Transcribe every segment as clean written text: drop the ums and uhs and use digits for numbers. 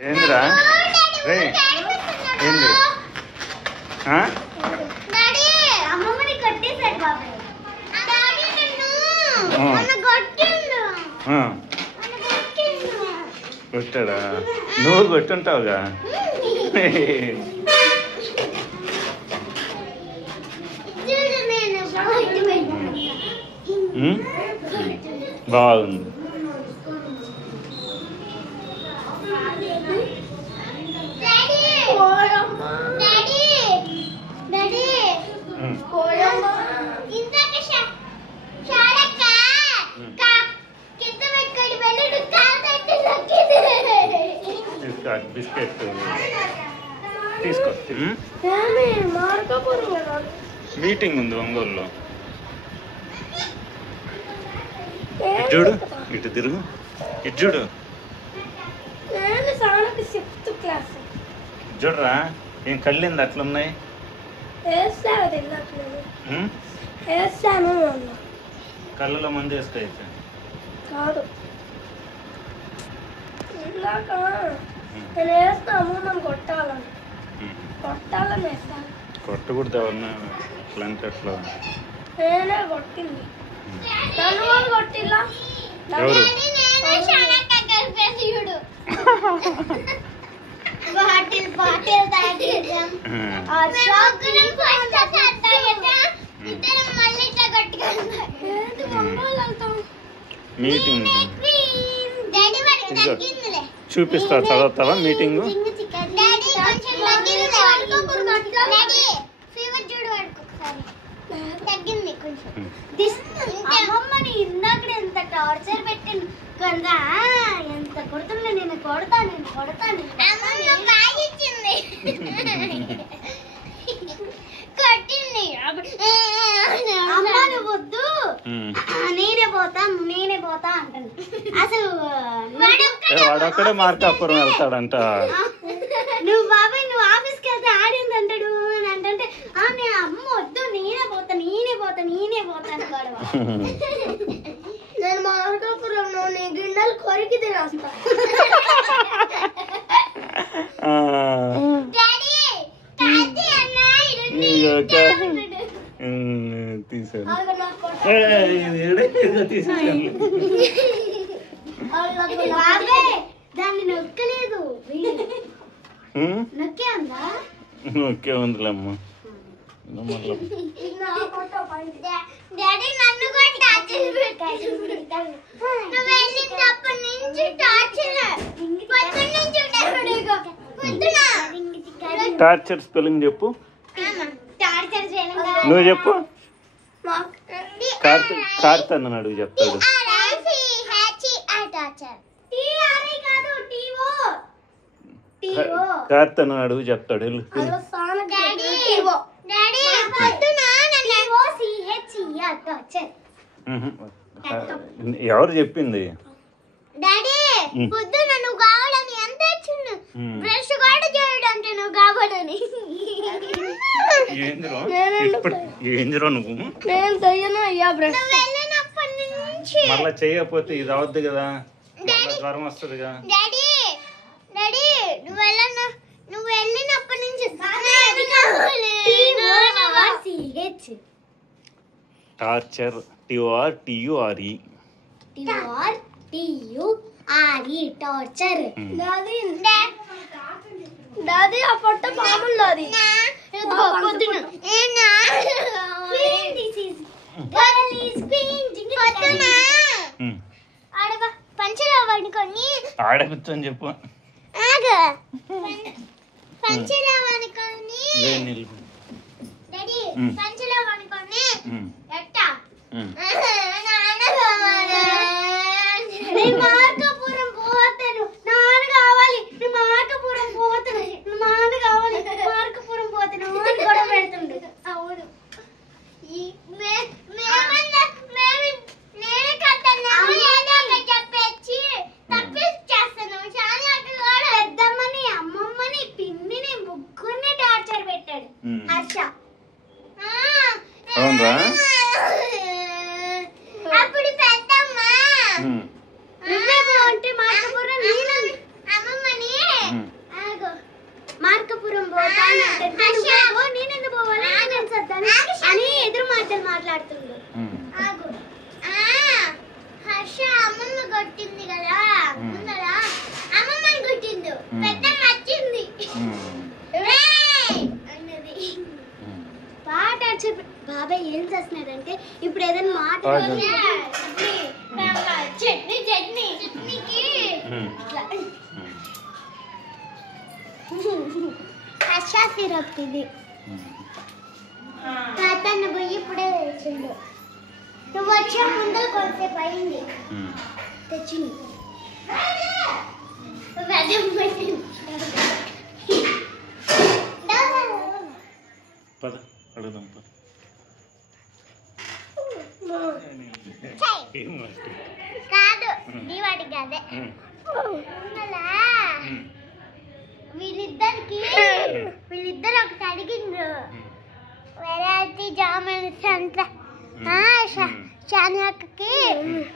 ఏందిరా రే ఏంది కొట్టాడా? నువ్వు కొట్టుంటావుగా. బాగుంది. బిస్కెట్ తీసుకో. మీటింగ్ ఉంది ఒంగోలులో. ఇటు చూడు, ఇటు తిరుగు, ఇటు చూడు. చూడరా ఏం కళ్ళింది అట్లున్నాయి. కళ్ళలో మంది వేసుకోవచ్చు కాదు. నేను వేస్తాము, మనం కొట్టాలని వేస్తాను. కొట్టకూడదు ఎవరన్నా ఇట్లాంటి అట్లా. నేనే కొట్టింది, నన్ను వాళ్ళు కొట్టిల్లా. ఎవరు? మీటింగ్ చూపిస్తా, చదువుతావా మీటింగ్? ఇందాక ఎంత టార్చర్ పెట్టింది కదా, ఎంత కొడుతున్నా. నేను కొడతాను కొట్టింది. అమ్మ వద్దు, నేనే పోతా అంటాను. అసలు వాడొక్కడే మార్కాపురం వెళ్తాడంట. నువ్వు బాబాయ్ నువ్వు ఆఫీస్కి వెళ్తే ఆడింది అంటాడు అని అంటే, నేను అమ్మ వద్దు, నేనే పోతాను గొడవ. నేను మార్కాపురంలో నీ గిన్నెలు కొరికి తినేస్తా. దాన్ని నొక్కలేదు, నొక్కే ఉందా? నొక్కే ఉందిలేమ్మ. టార్చర్ స్పెల్లింగ్ చెప్పు. నువ్వు చెప్పు. కార్తన్ అడుగు చెప్తాడు. కార్తన్ అడుగు చెప్తాడు. ఎవరు చెప్పింది? ఏందిరో నువ్వు మళ్ళా చేయకపోతే ఇది అవద్దు కదా, జ్వరం వస్తుందిగా. నువ్వు వెళ్ళినప్పటి నుంచి టార్చర్ TORTURE టార్చర్. దాది ఆ పొట్ట మామూలు అది పంచలో పడుకొని ఆడపిచ్చని చెప్పు. పంచలో పడుకొని పంచలో పడుకొని ఎట్టా మార్కాపురం పోతాను, నాన్న కావాలి, మార్కాపురం పోతాను, నాన్న కావాలి, మార్కాపురం పోతాను అని గొడవ పెడుతుండు. అవును, నేనే కట్టాను, ఏదో ఒకటి చెప్పేసి తప్పించేస్తాను. పెద్దమ్మని, అమ్మమ్మని, పిన్నిని, ముగ్గురిని టార్చర్ పెట్టాడు హర్ష. అప్పుడు పెద్దమ్మ నువ్వే బాగుంటే మార్కాపురం అమ్మమ్మని మార్కపురం పోతాను నేనెందుకు పోవాలి అని ఎదురు మాటలు మాట్లాడుతుండు. హర్ష అమ్మమ్మ కొట్టింది కదా ముందర, అమ్మమ్మని కొట్టిండు, పెద్దమ్మ వచ్చింది అన్నది. పాట చెప్పి బాబాయ్ ఏం చేస్తున్నాడంటే ఇప్పుడు ఏదైనా మాట చట్నీ చట్నీ చట్నీకి హర్ష సిరప్ ఇది తాతన్న పోయి ఇప్పుడే తెచ్చిండు. నువ్వు వచ్చే ముందర కొంతసేపు అయింది తెచ్చింది. కాదు నీ వాటికి కాదే వీళ్ళిద్దరు ఒకటి అడిగిండ్రు వెరైటీ జామున్ సంత షానియాకి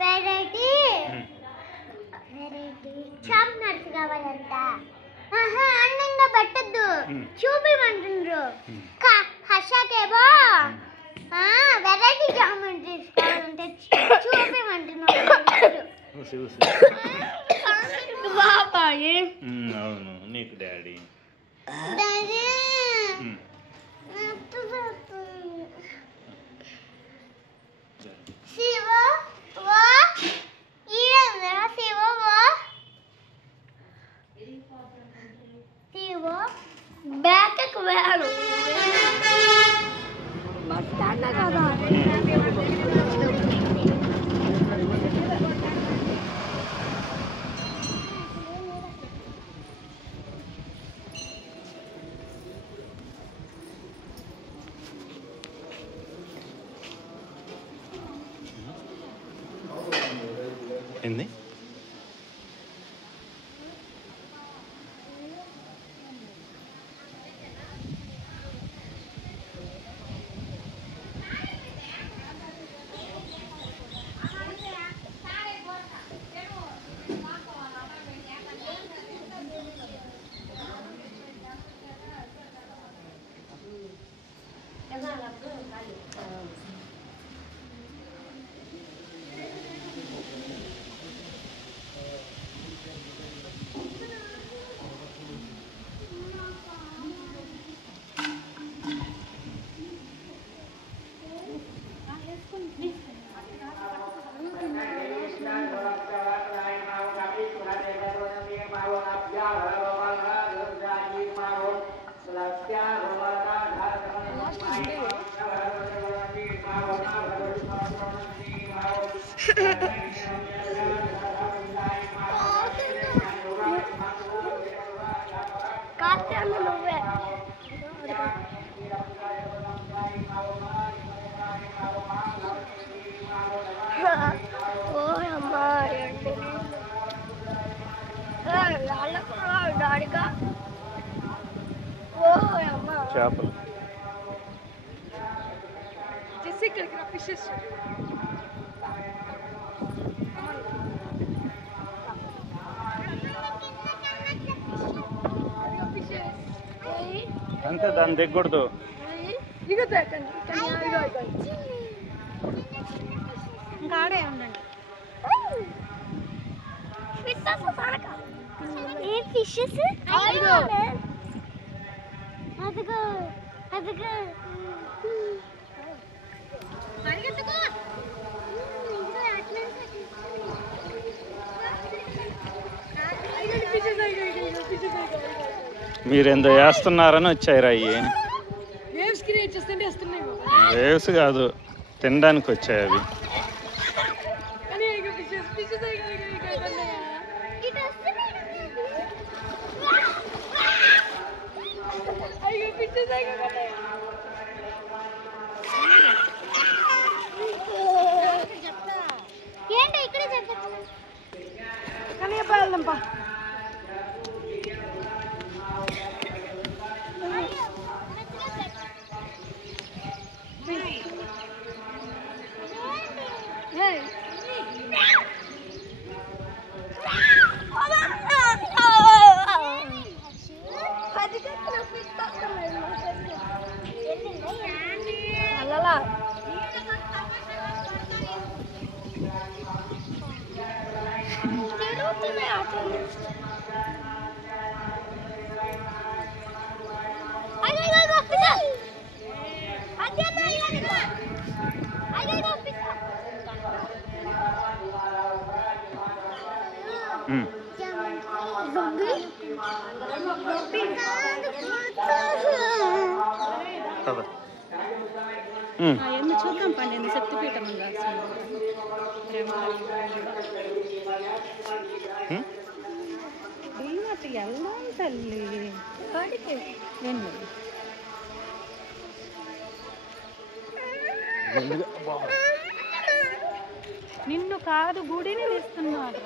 వెరైటీ చాప్ నట్స్ కావాలంట. అందంగా పెట్టద్దు చూపిమంటుండ్రు. హర్షకేమో వెరైటీ జామున్ తీసుకోవాలంటే చూపిమంటున్నారు. అవును నీకు డాడీ బ్యాక్ వేరు కదా. ఏంది చేపలు అంతే దాన్ని దిగకూడదు. ఆడే ఉండండి. ఏ ఫిషెస్ అదిగో అదిగో అదిగో మీరెందో వేస్తున్నారని వచ్చాయిరా అయ్యి. వేవ్స్ కాదు తినడానికి వచ్చాయి అవి. ఏంటో ఇక్కడే చెప్పచ్చు. ఎన్ని చూద్దాం పండి శక్తిపీఠం వెళ్దాం తల్లి వెళ్ళు. నిన్ను కాదు గుడిని తీస్తున్నారు.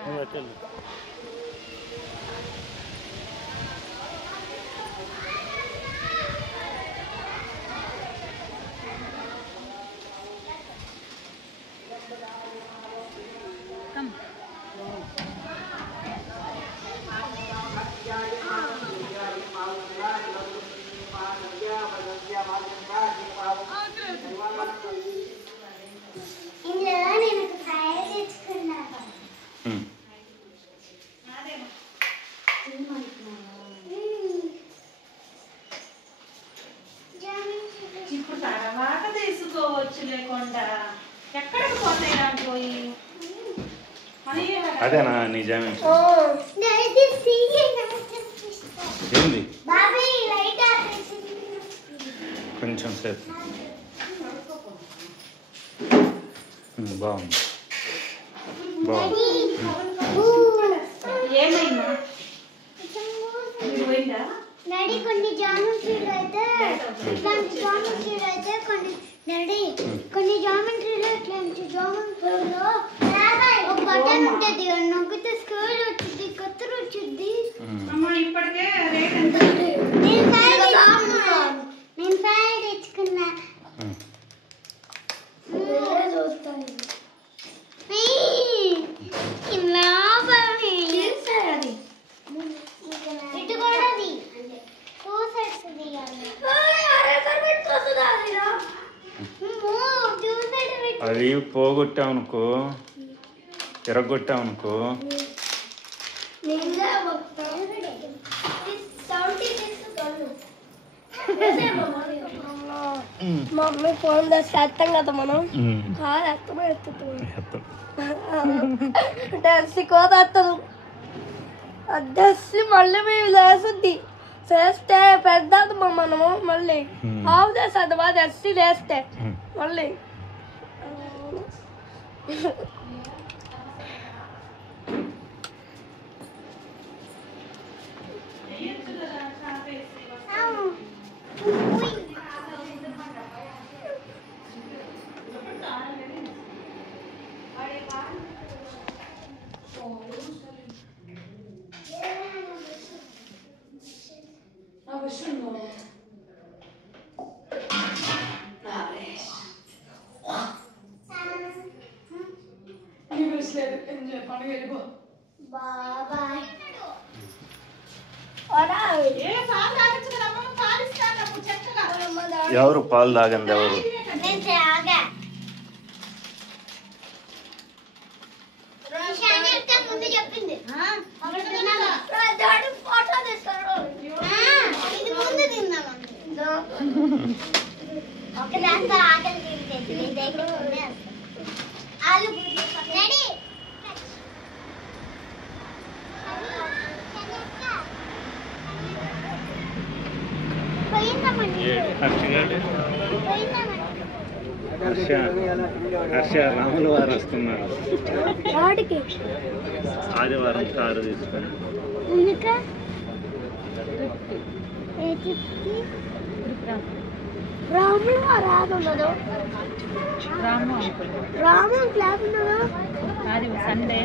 ఇప్పుడు తర్వాత తీసుకోవచ్చు లేకుండా ఎక్కడికి పోతాయి దాంట్లో. అదేనా నిజమే ఏంది కొంచెం సేపు బాగుంది బాగుంది. ఏమైందా డాడీ కొన్ని జామెట్రీలు అయితే ఇట్లాంటి జామెట్రీలు అయితే కొన్ని జామెట్రీలో ఇట్లాంటి జామెట్రీలో ఒక బటన్ ఉంటుంది నొక్కితే స్క్వేర్ వచ్చింది కత్తెర వచ్చింది. ఇప్పటికే రేట్ ఎంత? నేను ఫైల్ తెచ్చుకున్నా. ఇటు కూడా అది పోగొట్టామనుకో ఎరగొట్టామనుకో మమ్మీ ఫోన్ చేస్తాం కదా మనం కాదు ఎత్తమే ఎత్తుతుంది కోతేస్తాను అద్దెసి మళ్ళీ మేము చేస్తుంది చేస్తే పెద్దది మనము మళ్ళీ ఆఫ్ చేస్తుంది బాగా తెచ్చి చేస్తే మళ్ళీ ఎవరు పాలు తాగండి ఎవరు ముందు చెప్పింది ముందు తిందాం ఒక దాంతో ఆకలి తీరుతుంది ఆలు రెడీ హర్ష రాముల వారు వస్తున్నారు ఆదివారం కారు తీసుకొని రాములు రాదు ఉన్నదో రాము క్లాస్ ఉన్నదో అది సండే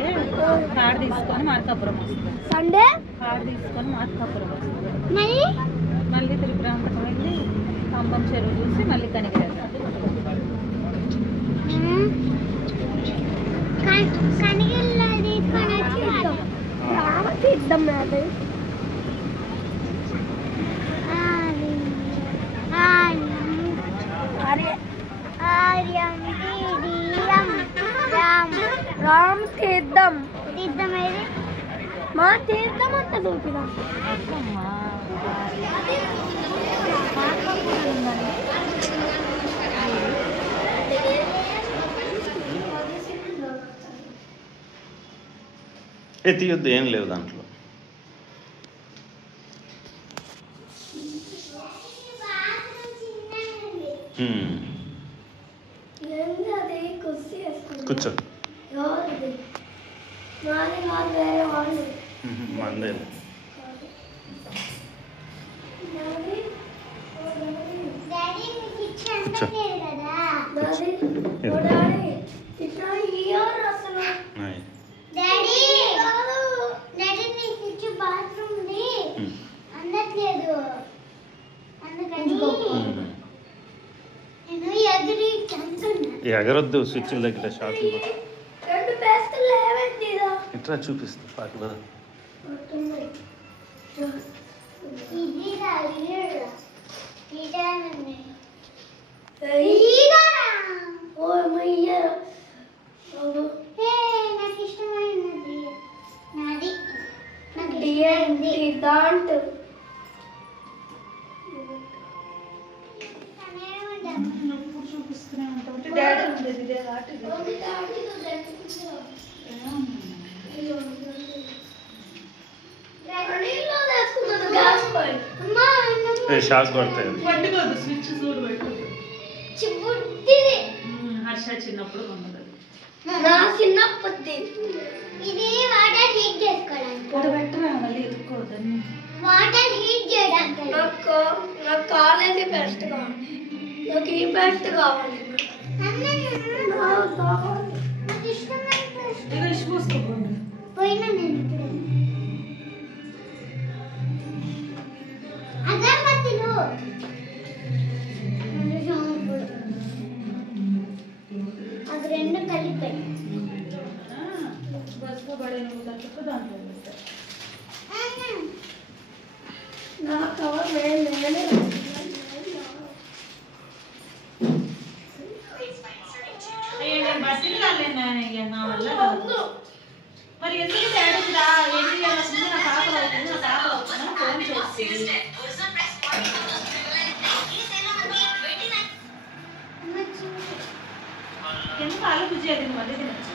కార్ తీసుకొని మార్కాపురం వస్తుంది. సండే కార్ తీసుకొని మార్కాపురం వస్తుంది. మళ్ళీ త్రిపురాంతకం వెళ్ళి కంబం చెరువు చూసి మళ్ళీ కనిగిరి కనిగిరిలో తీసుకొని వచ్చి రామకి ఇద్దాం అది రామ్ తీద్దాం ఏది మా తీద్దాం అంత చూపిదా తీయొద్దు ఏం లేవు దాంట్లో కూర్చో మందే ఎగరొద్దు స్విచ్ల దగ్గర షాక్ ఇట్లా చూపిస్తా పాకి కదా షాక్ కొడతాయి స్విచ్ చూడు హర్ష చిన్నప్పుడు ఇది వాటర్ హీట్ చేసుకోవడానికి మళ్ళీ ఎత్తుకోవద్దని వాటర్ హీట్ చేయడానికి నాకు కాలేజీ బెస్ట్ కావాలి నాకు ఈ బెస్ట్ కావాలి నాకు ఇష్టమైన పోసుకోండి పోయినా నేను ఇప్పుడు అగరబత్తిలు అది రెండు కలిపి బస్సు పడే తట్టుకు దాంట్లో నా కవర్ నేనే బస్సులు కాలేనా నా వల్ల మరి ఎందుకు తేడుందా ఏంటి అసలు నా పాప అవుతుంది నా పాప అవుతుందని ఫోన్ చేసి ఎందుకు ఆలు బుజ్జి అది మళ్ళీ తినచ్చు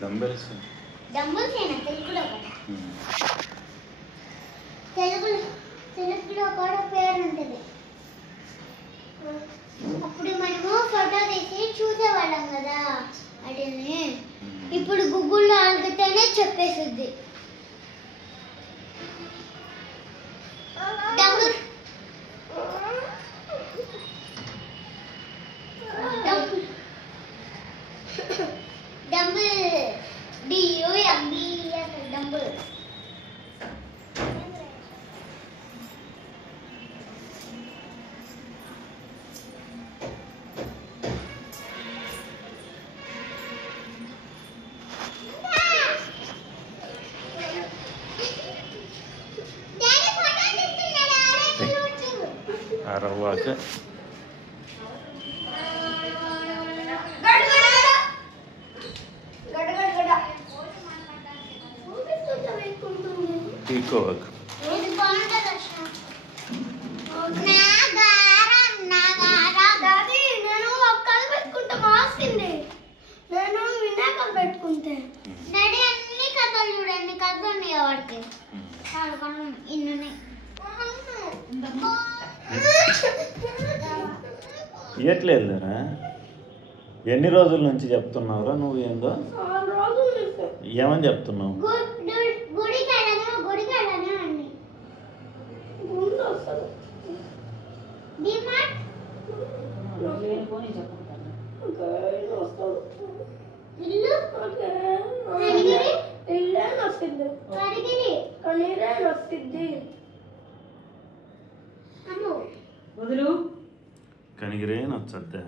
డంబెల్స్ తెలుగులో కూడా పేరు ఉంటుంది. అప్పుడు మనము ఫోటో తీసి చూసేవాళ్ళం కదా వాటిని. ఇప్పుడు గూగుల్లో అడిగితేనే చెప్పేసిద్ది. అరవాక పీకోక్ నేను ఒక్కలు పెట్టుకుంటే మాసింది. నేను వినాయకులు పెట్టుకుంటే డాడీ అన్ని కథలు చూడండి. కథలు ఉన్నాయి వాడికి ఇన్ని ఇయ్యట్లేదురా. ఎన్ని రోజుల నుంచి చెప్తున్నావురా నువ్వు? ఏందో ఏమని చెప్తున్నావు? గుడికి కనీరే వస్తుంది అమ్మో వదులు. కనిగిరే నచ్చద్దా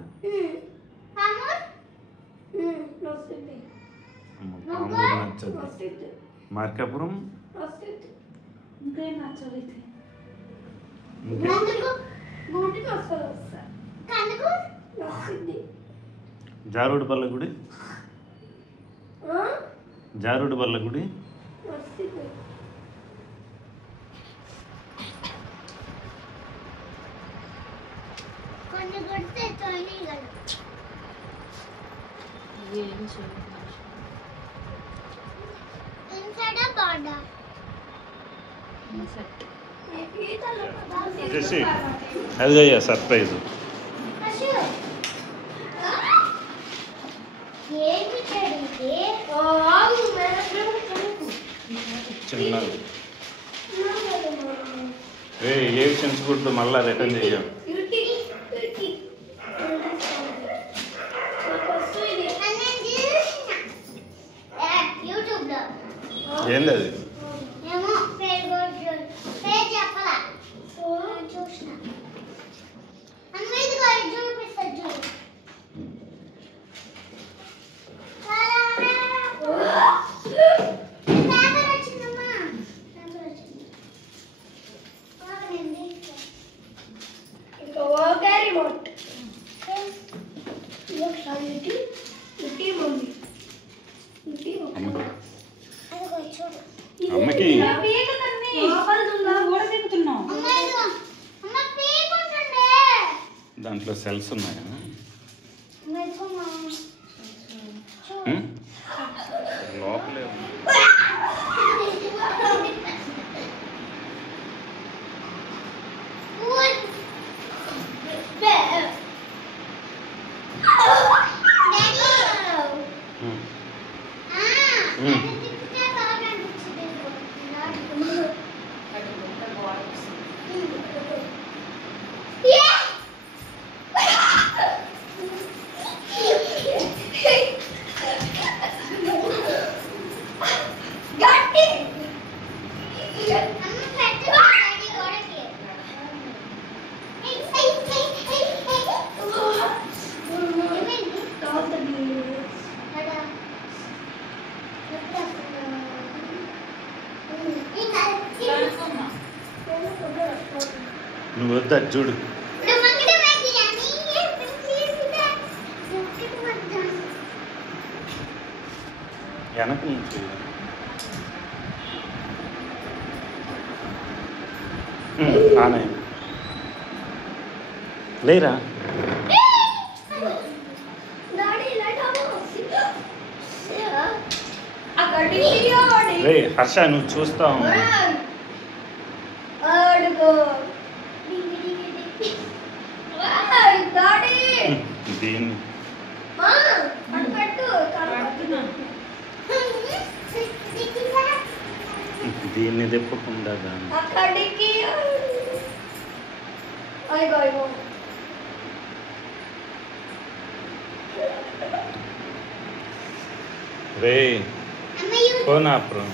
వస్తుంది పామూరు నచ్చద్దు వస్తుంది మార్కాపురం వస్తుంది ఇంకేం నచ్చలేదు. గుడికి వస్తా వస్తుంది జారుడు బల్ల గుడి జారుడు బల్ల గుడి వస్తుంది కొన్ని కొడితే తొలిగలరు ఏం చేయలేదు. ఇన్సైడ్ బార్డా సెట్. చేసి అదిగయ్యా సర్ప్రైజ్ ఏంటి చెడితే చిన్నది ఏవి చించుకుంటూ మళ్ళీ రిటర్న్ చేయం యూట్యూబ్ లో ఏంది అది ఏమో పేరు చెప్పలా చూసిన అమ్మేదిగో చూపిస్తా చూడు పేపర్ వచ్చిందమ్మా పేపర్ వచ్చింది బాగుంది ఇంకా ఓకే రిమోట్ ఇటి ఇటి మమ్మీ ఇటి అమ్మకి అదిగో చూడు అమ్మకి ఊడబెడుతున్నావు. అమ్మా ఇదిగో అమ్మ పీకుంటుండే దాంట్లో సెల్స్ ఉన్నాయా మెచ్చుమా ఉం? లోపలే ఉంది. ఉం. నువ్వు వద్దా చూడు వెనక నుంచి ఆనే లేరా రే హర్ష నువ్వు చూస్తావు దీన్ని దీన్ని తిప్పకుండా దాన్ని అక్కడికి అయ్యో అయ్యో రే ఫోన్ ఆప్రో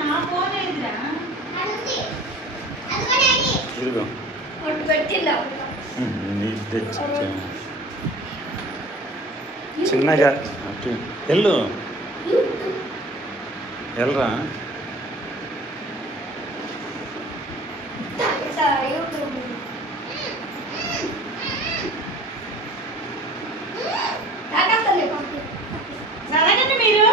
నా ఫోన్ ఏంటిరా? ఇదిగో పెట్టిందా నీకు తెచ్చి చిన్నగా అటు వెళ్ళు వెళ్ళరా సరగండి మీరు.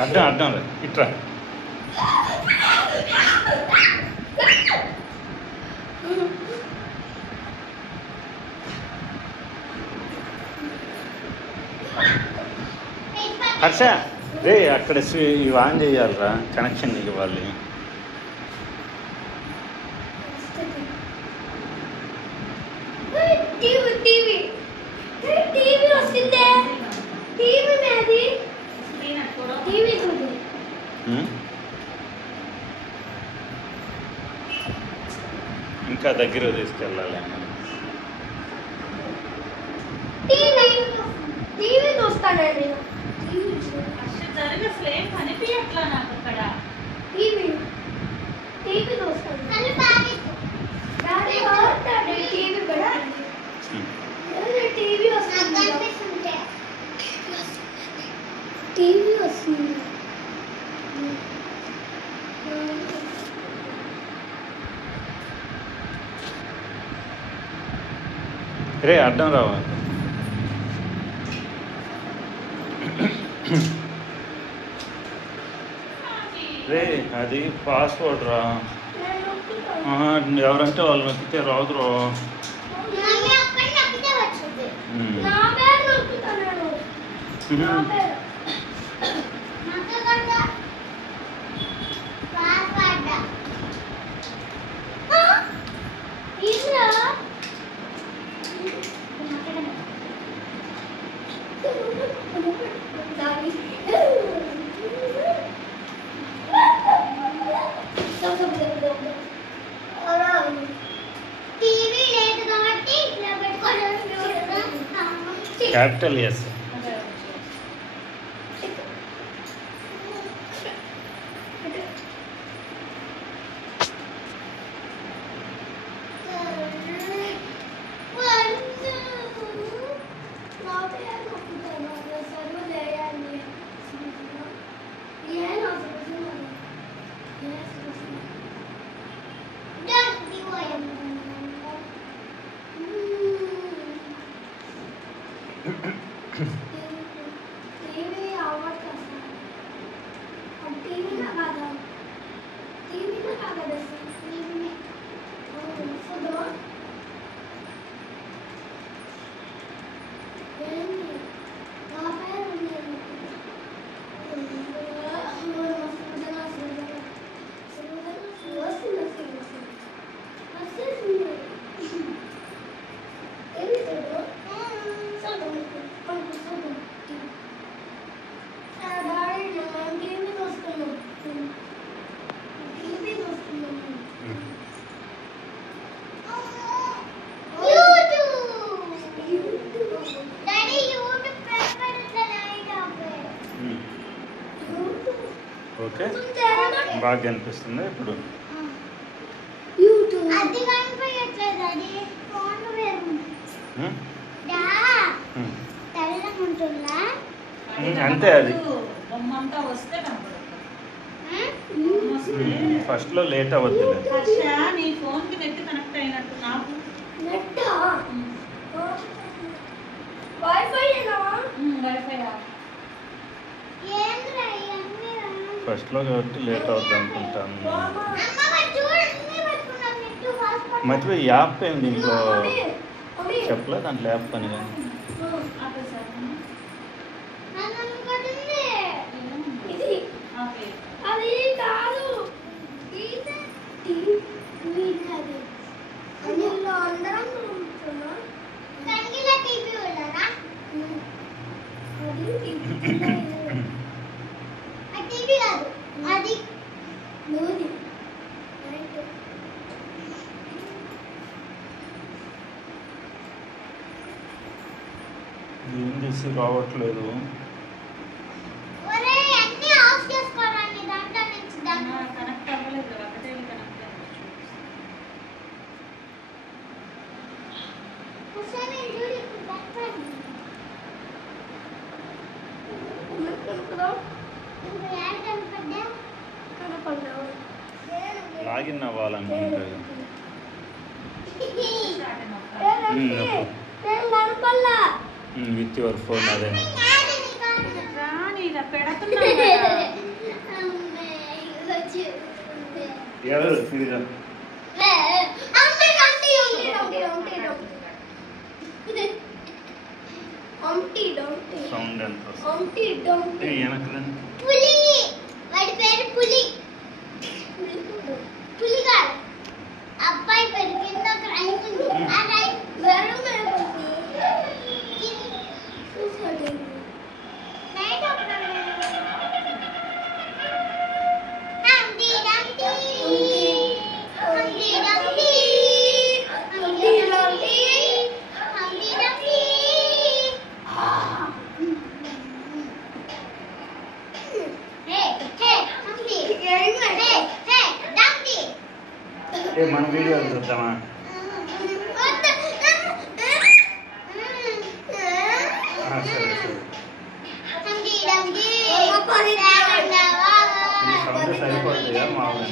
అడ్డం అడ్డం ఇట్రా హర్ష రే అక్కడ ఇవి ఆన్ చేయాలరా, కనెక్షన్ ఇవ్వాలి. టీవీ వస్తుందే, టీవీ మేది టీవీ చూడు. ఇంకా దగ్గర తీసుకెళ్ళాలి. టీవీ చూస్తానండి. జరిగి అసలు ఏం కనిపించట్లా నాకు అక్కడ. టీవీ చూస్తాను. డాడీ వస్తాడు, టీవీ పెట్టండి. టీవీ వస్తుంది, టీవీ వస్తుంది. రే అడ్డం రావా. రే అది పాస్వర్డ్ రా. ఎవరంటే వాళ్ళు నొక్కితే రాదురా. నా పేరు నొక్కుతున్నాడు. నా పేరు క్యాపిటల్ ఎస్. టీవీ అవ్వట్లేదు. టీవీనా కాదా? టీవీనా కాదా? ఏంటి నా పేరు ఓకే బాగా అనిపిస్తుంది ఇప్పుడు. అంతే అది బొమ్మంతా వస్తే ఫస్ట్ లో లేట్ అవ్వద్దు. హర్ష నీ ఫోన్ కి నెట్ కనెక్ట్ అయినట్టు నాకు. వైఫై ఫస్ట్ లో కాబట్టి లేట్ అవుద్ది అనుకుంటాను. మధ్య యాప్ ఏం దీంట్లో చెప్పలే, దాంట్లో యాప్ పని కానీ. అది కాదు, అందులో అందరం ఏం చేసి రావట్లేదు. కనెక్ట్ అవ్వలేదు, ఒకటే కనెక్ట్ లాగిన్ అవ్వాలనుకుంటా. విత్ యువర్ ఫోన్ అదే పెడుతున్నా ఎవరు సిరిగా సౌండ్ ఎంత పులి వాడి పేరు పులి పులిగాడు అబ్బాయి పేరు కింద ఒక రైట్ ఉంది ఆ రైట్ వెరు మన వీడియోలు చూద్దామా సరే సరే ఈ సౌండ్ సరిపోతుందా మామూలు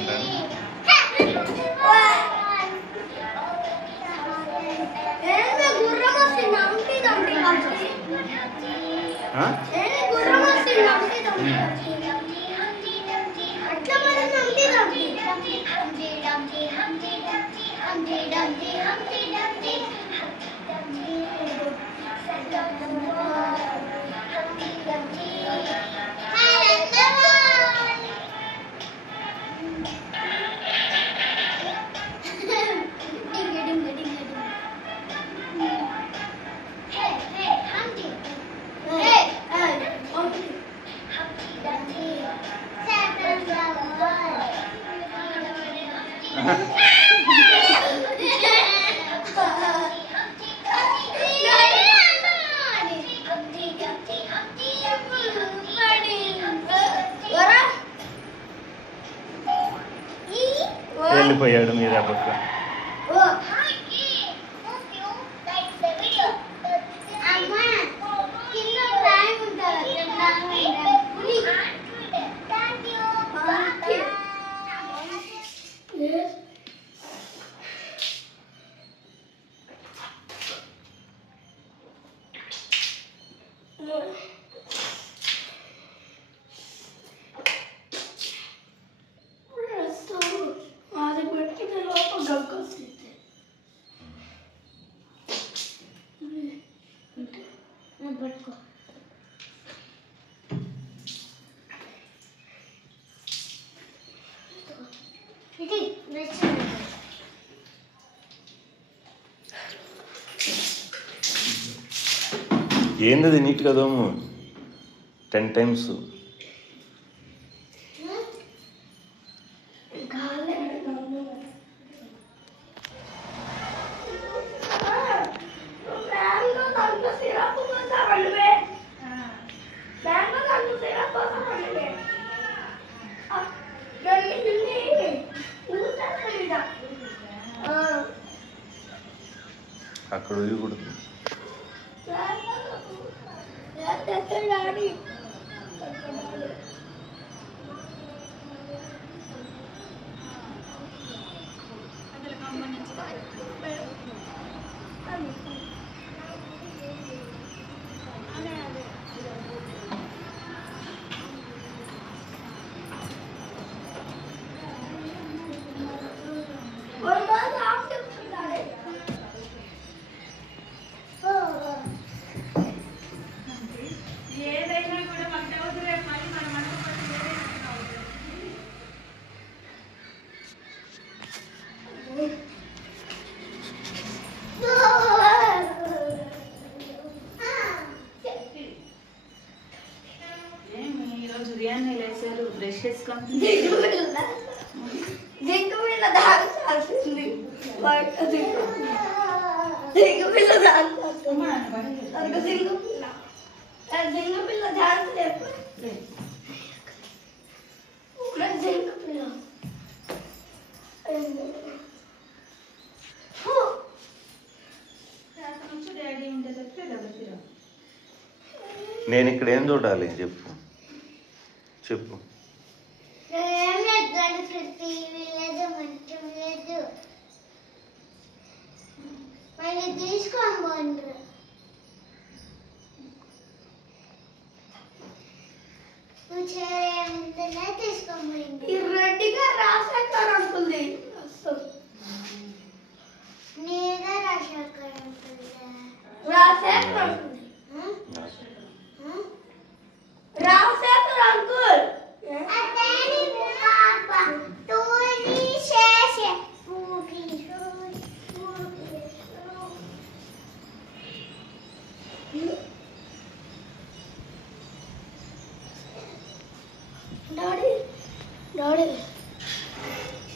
వెళ్ళిపోయాడు మీరు ఆ పక్క పట్టుకో ఇది ఏంది నీట్గా దోము 10 times అక్కడ ఊయకూడదు నేను ఇక్కడ ఏం చూడాలి చెప్పు చెప్పు రెడ్డిగా రాసా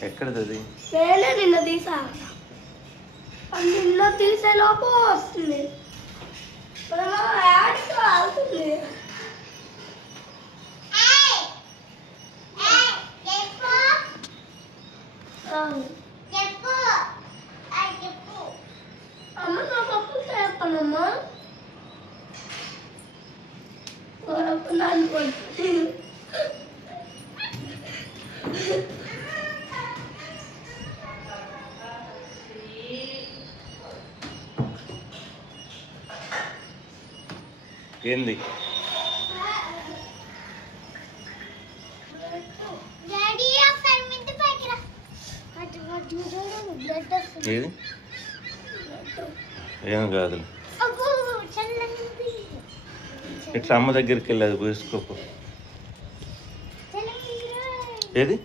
ఎక్కడది అది? నేనే నిన్న తీసా. నిన్న తీసే లోపు వస్తుంది. యాడ్తో అవుతుంది. అమ్మ నా పప్పు చేస్తానమ్మా. ఏంది? ఏది? ఏం కాదు. ఇట్లా అమ్మ దగ్గరికి వెళ్ళి అది పోసుకోపో. ఏది?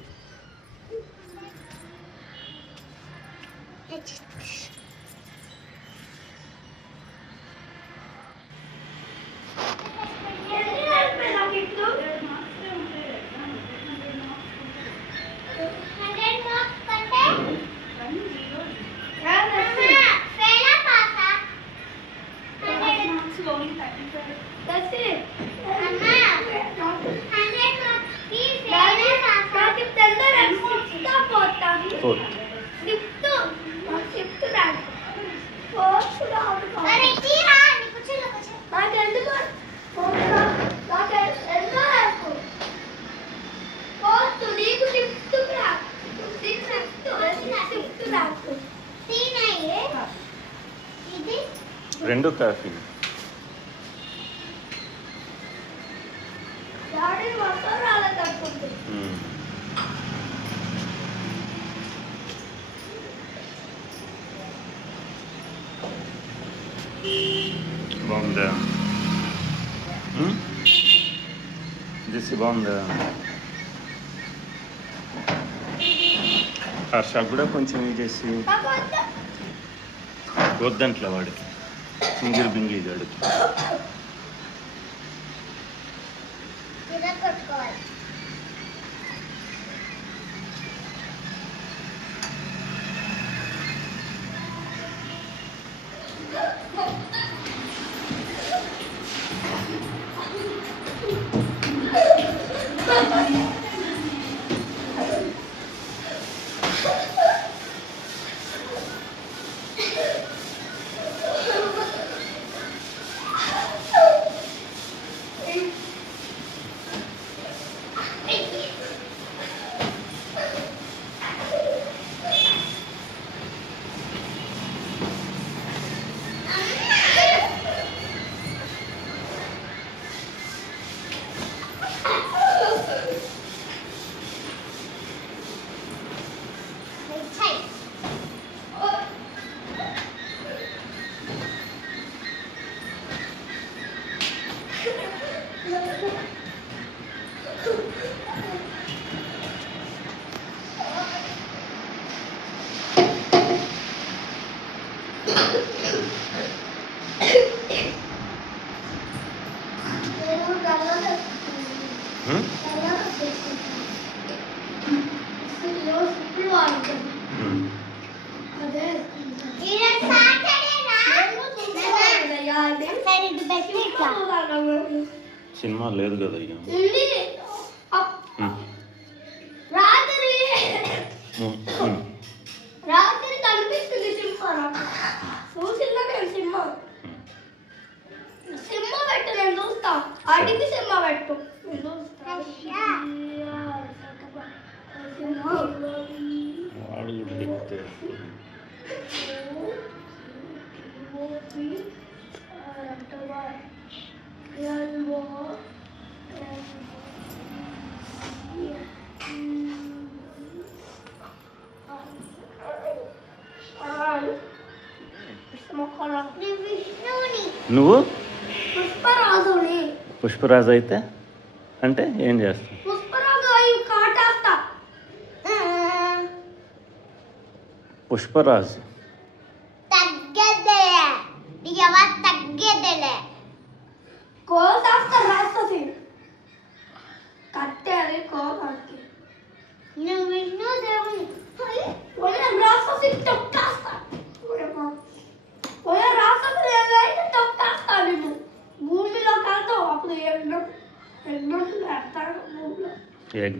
రెండు కాఫీ. బాగుందా? జెస్సీ బాగుందా? హర్ష కూడా కొంచెం చేసి వద్దంట్లే వాడికి సింగిల్ బింగిల్ వాడికి. సినిమా లేదు కదా అయ్యా. రాత్రి కనిపిస్తుంది సినిమా. చూసినా నేను సినిమా పెట్టు, నేను చూస్తా. అడిగి సినిమా పెట్టు, నేను చూస్తా. వాడు దిక్తే నువ్వు పుష్పరాజుని. పుష్పరాజు అయితే అంటే ఏం చేస్తావు? పుష్పరాజు కాటేస్తా. పుష్పరాజు కోసేస్తా, రాస్తుంది కట్టేది కోసి. నువ్వు విష్ణు దేవుని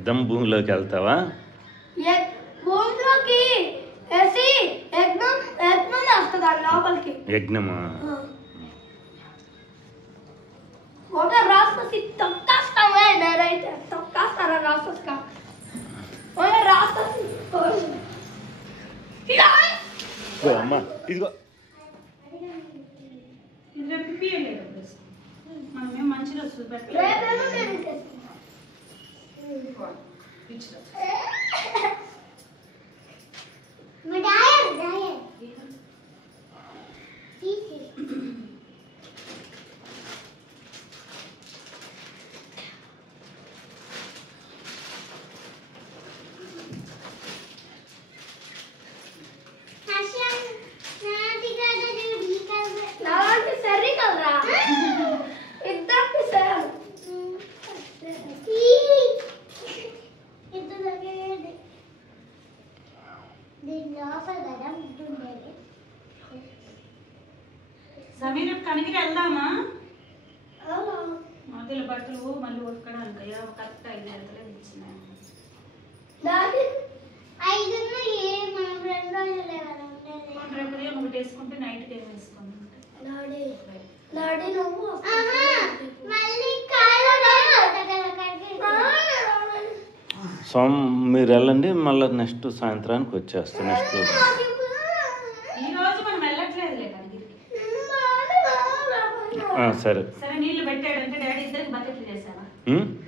యుద్ధం భూమిలోకి వెళ్తావా? భూమిలోకి వేసి యజ్ఞం వస్తుంది లోపలికి. యజ్ఞమా? ఒక రాక్షసి తొక్కేస్తామే, నేనైతే తొక్కేస్తారా రాక్షసిగా? రాక్షసి అమ్మా ఇదిగో ఇది పిపియలేదు మనమేం మంచి రోజు చూపెట్టలేదు. సరే కదరా ఇద్దరికి సరే సమీర కనిగిరి వెళ్దామా? మధ్యలో బట్టలు మళ్ళీ ఉతకడానికి కరెక్ట్ 5 గంటలే ఇచ్చినాయి. రేపు ఉదయం ఒకటి వేసుకుంటే నైట్కి ఏం వేసుకుంటే మీరు వెళ్ళండి, మళ్ళీ నెక్స్ట్ సాయంత్రానికి వచ్చేస్తా. నెక్స్ట్ ఈ రోజు మనం వెళ్ళట్లేదులే కనిగిరికి. సరే సరే నీళ్లు పెట్టాడంటే డాడీ ఇద్దరికి బకెట్లు చేసావా?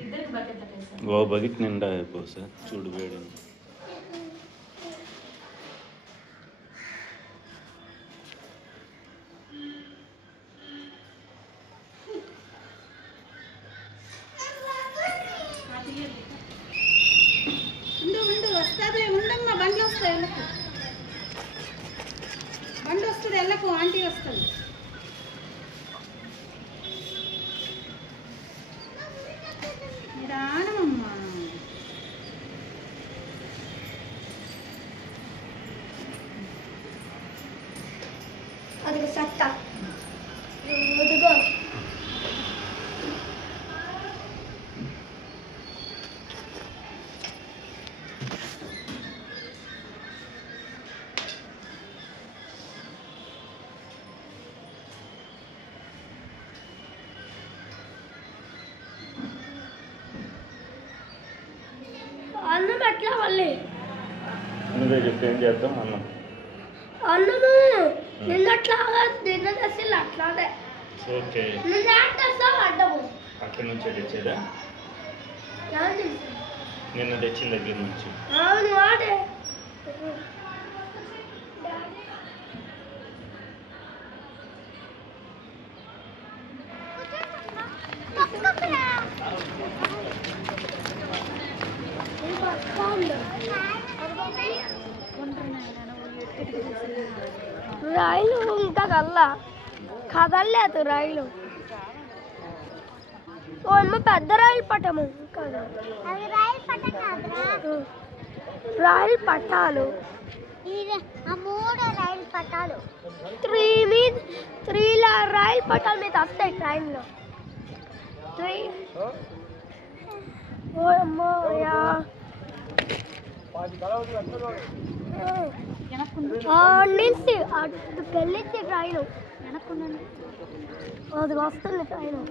ఇద్దరికి బకెట్లు చేసావా? ఓ బకెట్ నిండా అయిపోసా చూడు వేడి. వస్తుంది ఉండమ్మా, బండి వస్తాయి వెళ్ళకు, బండి వస్తుంది వెళ్ళకు, ఆంటీ వస్తుంది. నిదానమమ్మా. అది సట్ట ఇదిగో అన్నం ఎట్లా మళ్ళీ నువ్వే చెప్పి ఏం చేద్దాం అన్నం. అన్నము నిన్నట్లాగా నిన్న తెచ్చిల్లు అట్లానే. ఓకే నిన్న తెస్తావు అడ్డము అక్కడి నుంచే తెచ్చేదా? నిన్న తెచ్చిన దగ్గర నుంచి. అవును వాడే రైలు ఇంకా కదలలేదు రైలు. ఓ అమ్మ పెద్ద రైలు పట్టము రైలు పట్టాలు 3 రైలు పట్టాలు 3 రైలు పట్టాలు మీద వస్తాయి ట్రైన్లో. 3 ఓ అమ్మయ్యా నుంచి అటు వెళ్ళింది ట్రైన్. అది వస్తుంది ట్రైన్.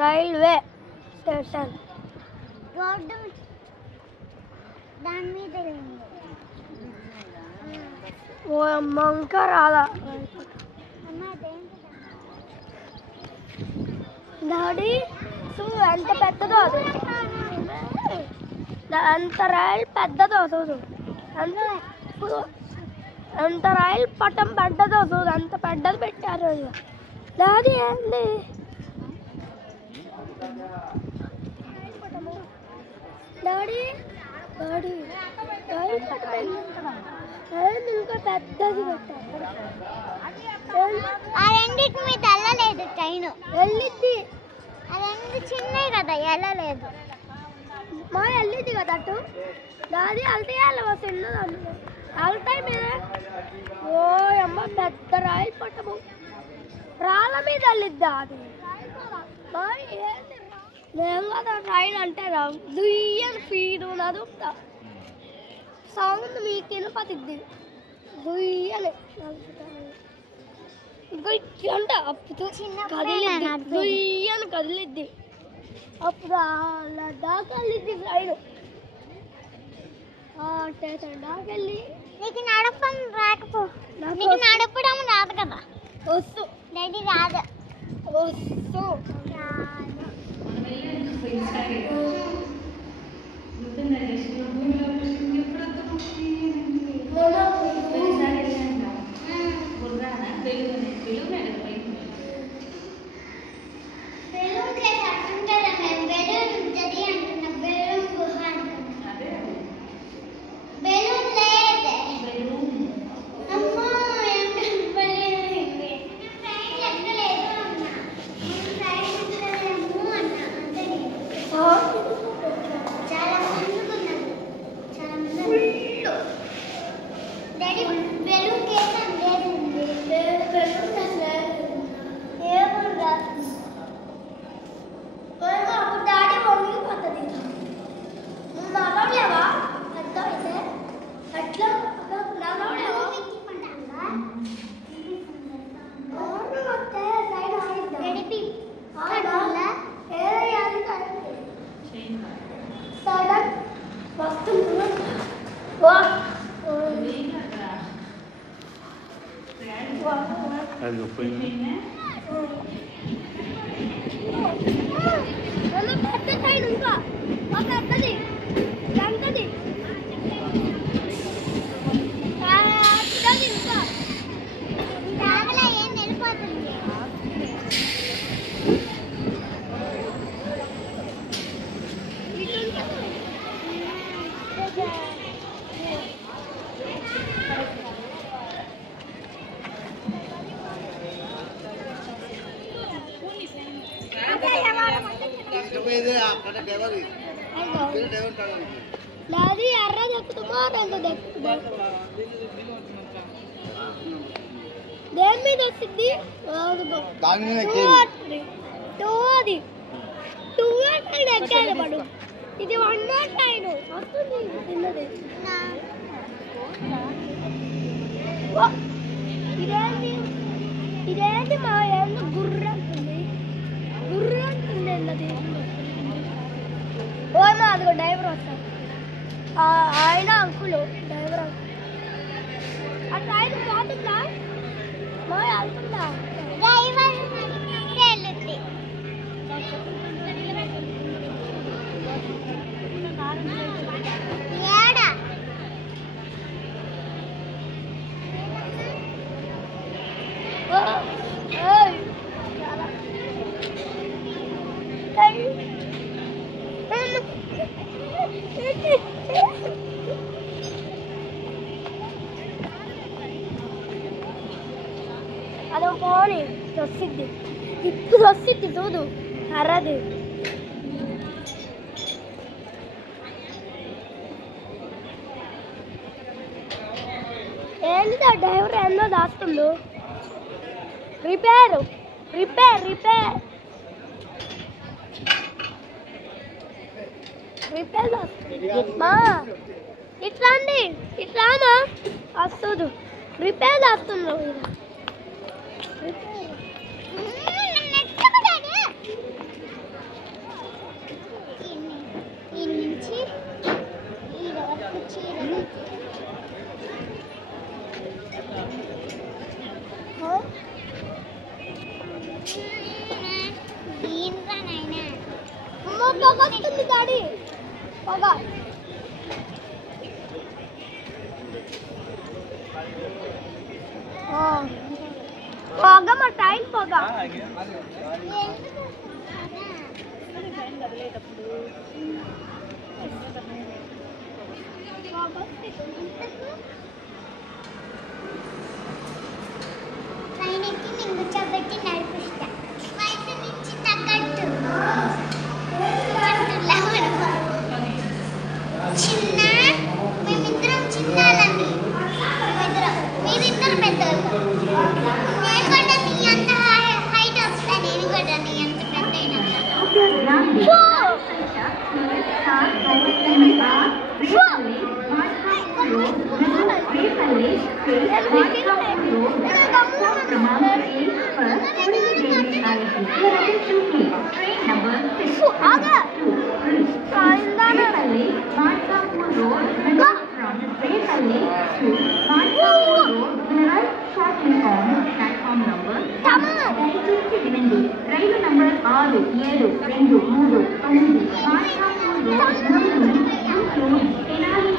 రైల్వే స్టేషన్ రోడ్డు దాని మీద ఓ అమ్మ ఇంకా రాలా డాడీ. ఎంత పెద్దదో అది, అంత రైలు పెద్దదో చూడు, అంత రైలు పట్టం పెద్దదో చూడు, అంత పెద్దది పెట్టారు డాడీ. ఏంది డాడీ డాడీ రైలు పట్టం ఇంకా పెద్దది పెట్టారు. ఆ రెండింటి మీద వెళ్ళలేదు ట్రైన్. వెళ్ళిద్ది, ఆ రెండు చిన్నవి కదా వెళ్ళలేదు. మా వెళ్ళింది కదా అటు దాది అల్తాయి వస్తుంది అల్తాయి మీద ఓ అమ్మ పెద్ద రాయల్ పట్టము రాళ్ళ మీద వెళ్ళిద్దా అది నేను కదా రైలు అంటే రా దుయ్యని ఫీడు నదుపుతా సౌండ్ మీకు వినపతిద్ది దుయ్యని అంట అప్పుడు కదిలిద్ది దుయ్యని కదిలిద్ది అప్పుడు దాకా వెళ్ళిద్ది రైలు దాకెళ్ళి నీకు నడపడం రాకపో నీకు నడపడం రాదు కదా వస్తు డాడీ రాదు వస్తు అది పోయింది పెద్ద సైడ్ ఇంకా పెద్దది ఎంతది ఇంకా రాగలా ఏం వెళ్ళిపోతుంది నాది ఎర్ర దక్కుతుందో రెండు దక్కుతుందో దేని మీద వస్తుంది టూ ఎక్కాలి పడు ఇది 109 వస్తుంది తిన్నది ఇదేంటి మా ఏందో గుర్ర అంటుంది అన్నది ఓమా అదిగో డ్రైవర్ వస్తాడు ఆయన అంకులు డ్రైవర్ ఆ ట్రైన్ పోతుందా మా వెళ్తుందా డ్రైవర్ వెళ్ళుద్ది ఏడా అదో పోనీ వస్తుంది ఇప్పుడు వస్తుంది చూడు అర్రది ఏంటి ఆ డ్రైవర్ ఎన్నో దాస్తుండు రిపేర్ మా ఇట్లాండి ఇట్లామా వస్తుంది రిపేర్ దాస్తుండ్రు పొగ వస్తుంది డాడీ పొగ పొగ మా టైం పొగ ట్రైన్ ఎక్కి నేను కూర్చోబెట్టి నడిపిస్తా వయసు నుంచి తగ్గట్టు రైలు నంబర్ 6, 7, 2, 3, 9 మార్కాపూర్ రోడ్ తెనాలి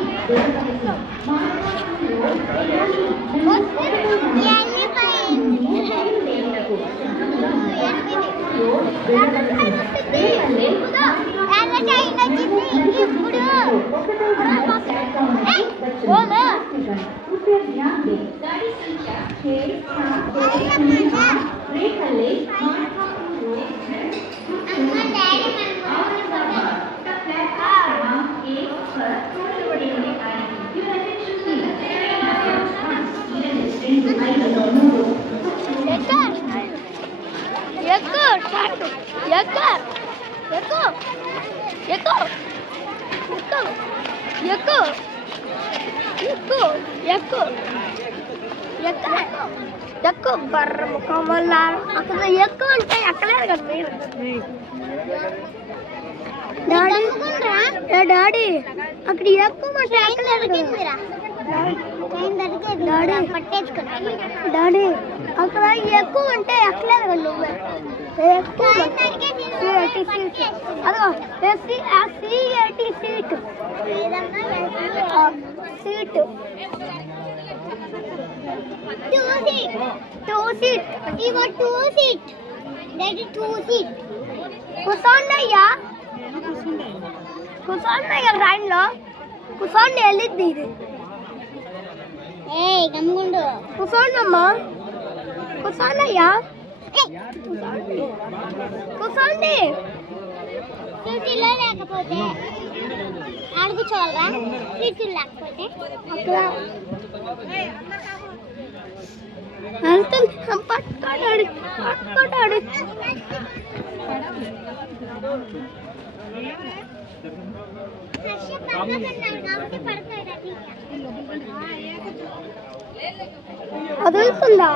ఎక్కువ బర్ర ముఖం వల్ల అక్కడ ఎక్కువ ఉంటాయి అక్కలేదు కదా మీరు డాడీ అక్కడ ఎక్కువ ఉంటాయి అక్కలేదు డాడీ అక్కడ ఎక్కువ ఉంటాయి అక్కలేదు కదా నువ్వే ఎక్కువ అదో seat seat two seat. You got 2 seat. That is 2 seat. Kusonnaya train lo. Kusanne eliddi idi. Hey, gamgundu. Kusannamma. Kusannaya. Hey. Kusanne. Seat lo lekapothe. Adugu cholra. Seat lekapothe. Akkada. Antum పట్టుకోడాడు అదులుతుందా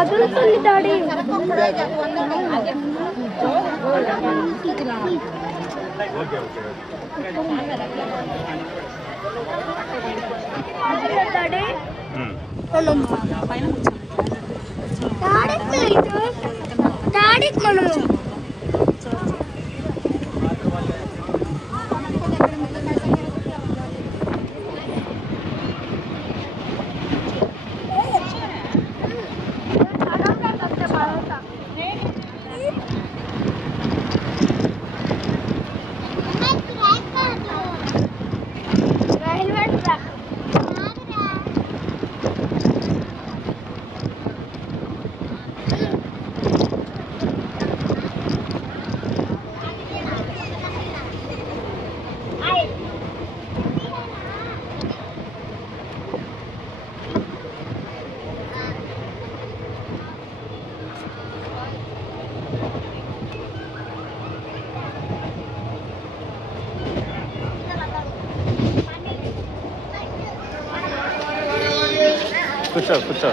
అదులుతుంది daddy డాడీకి మనము కూర్చో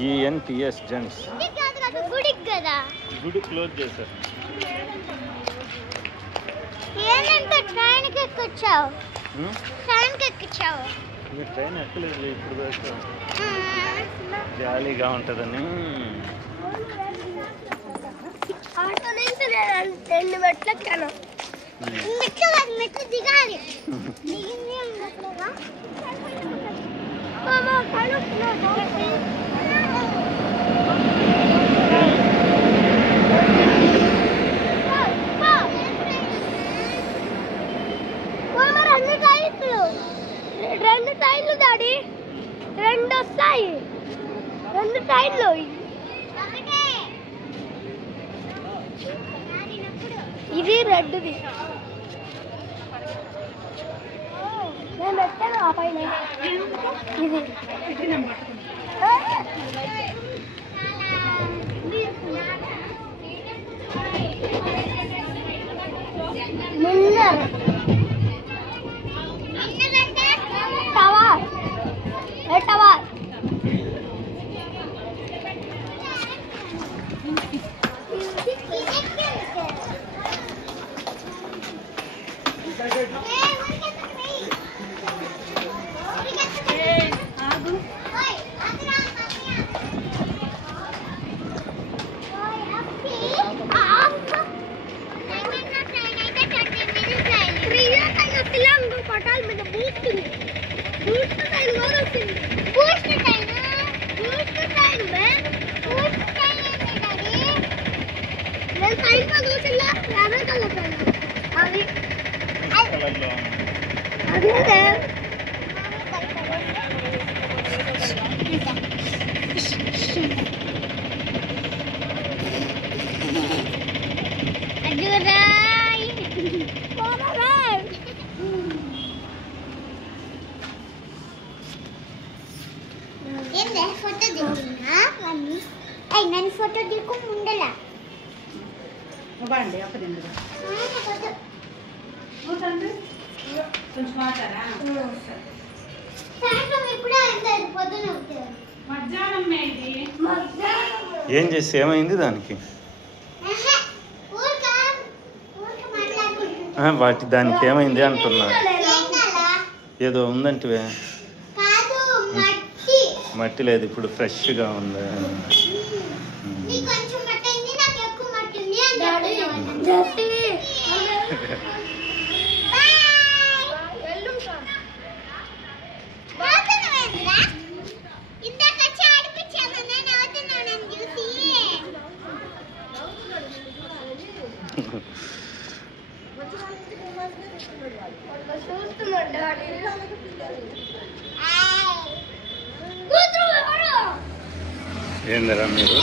GENTS gents. గుడికి కదా. గుడి close చేశారు. ఏంటంటే ట్రైన్కి ఎక్కొచ్చావు. ట్రైన్కి ఎక్కించావు. మీరు ట్రైన్ ఎక్కలేదు ఇప్పుడు దాకా. జాలీగా ఉంటుందని. ఆటో నుంచి నేను 2 మెట్లు ఎక్కాను. మెట్లు దిగాలి. రెండు టైర్లు డాడీ, 2 వస్తాయి. 2 టైర్లు. ఇది రెడ్ది. నేను పెట్టాను ఆ పైన. ఇది ముందర టవర్. టవర్ పటాల మీద బూస్ట్ బూస్ట్ టైం కూడా వచ్చింది. బూస్ట్ టైం బూస్ట్ టైం నేను సైన్లో చూసినా రావే కలుగుతాను. అది అదే ఫోటో దిగుతున్నా. నన్ను ఫోటో దిక్కు ముందల బండి ఒక రెండు కొంచెం మాట్లాడా. సాయంత్రం ఎప్పుడే అంటారు పొద్దున మధ్యాహ్నం ఇది ఏం చేసి ఏమైంది దానికి? వాటి దానికి ఏమైంది అంటున్నా. ఏదో ఉందంటివే. మట్టి లేదు, ఇప్పుడు ఫ్రెష్గా ఉంది. ఏందరా మీరు?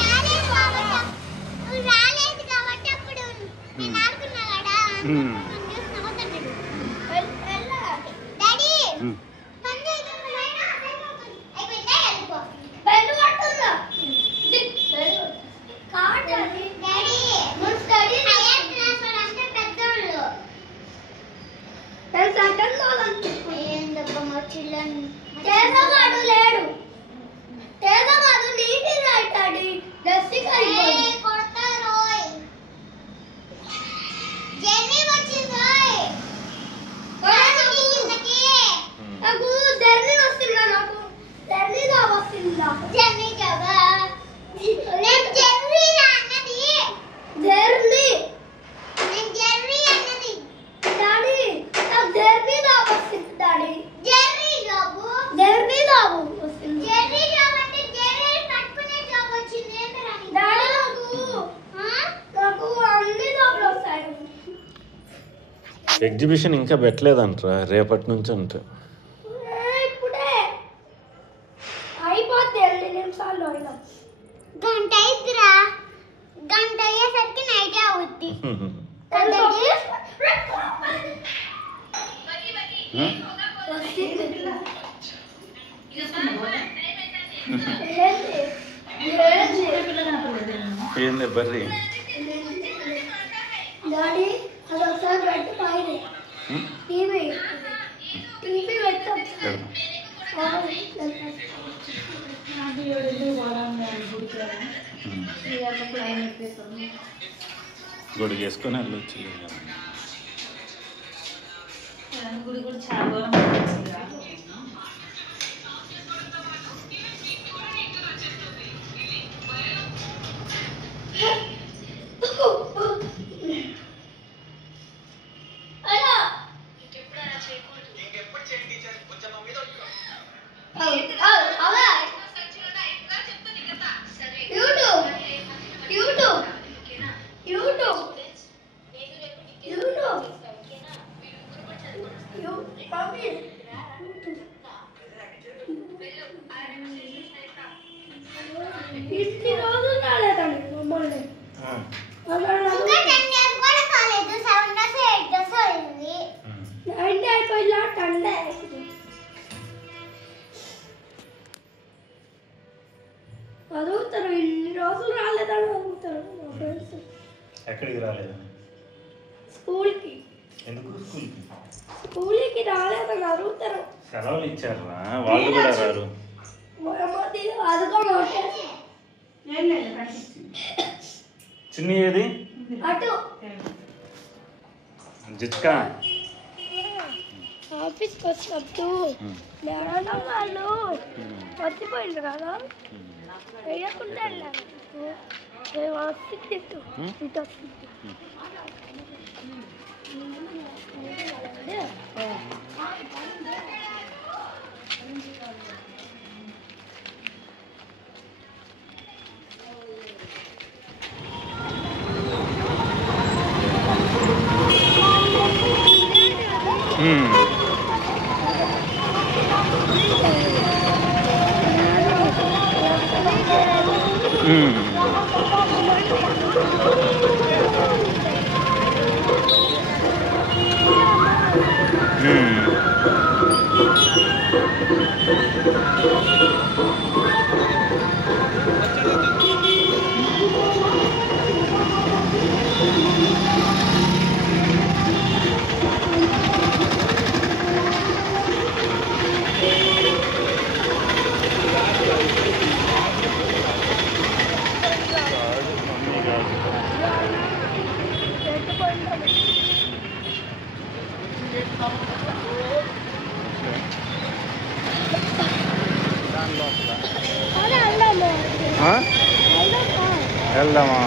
లేడు తేదవాడు నీటి రాయితాడి దస్తి నాకు జర్నీ వస్తుందా? నాకు జర్నీగా వస్తుందా? జర్నీ కదా నేను జర్నీ అన్నది. జర్నీ నేను జర్నీ అన్నది డాడీ. నాకు జర్నీగా వస్తుంది daddy. Journey job journey job వస్తుంది. జర్నీ జాబ్ అంటే జర్నీ పట్టుకునే జాబ్ వచ్చింది. ఏంటరా డాడీ నాకు అన్ని జాబ్లు వస్తాయి. ఎగ్జిబిషన్ ఇంకా పెట్టలేదంటారా? రేపటి నుంచి అంటే ఇప్పుడే అయిపోద్ది. 2 నిమిషాల్లో అయినా గంట అయిద్దిరా. గంట అయ్యేసరికి నైట్ అవుద్ది. ఏంది బర్రీ? డాడీ అది ఒకసారి పెట్టి పైన టీవీ పెట్టు. గుడికి వేసుకొని వెళ్ళొచ్చు. గుడి కూడా చాలా దూరం వచ్చిందిరా. ఇన్ని రోజులు రాలేదండి మమ్మల్ని. అయిపోయిందా 10 days అడుగుతారు. ఇన్ని రోజులు రాలేదని అడుగుతారు మా ఫ్రెండ్స్. ఎక్కడికి రాలేదని? స్కూల్కి. ఎందుకు స్కూల్కి? స్కూల్కి రాలేదని అడుగుతారు. సెలవులు ఇచ్చారా? వాళ్ళు కూడా రారు. అదిగో నోటేసి చిన్ని ఏది? అటు జిచ్కా ఆఫీస్కి వచ్చినప్పుడు మేడం వాళ్ళు వచ్చిపోయింది కదా, వేయకుండా వెళ్ళారు. వస్తుంది ఇటు ఇటు వస్తుంది. వెళ్దామా?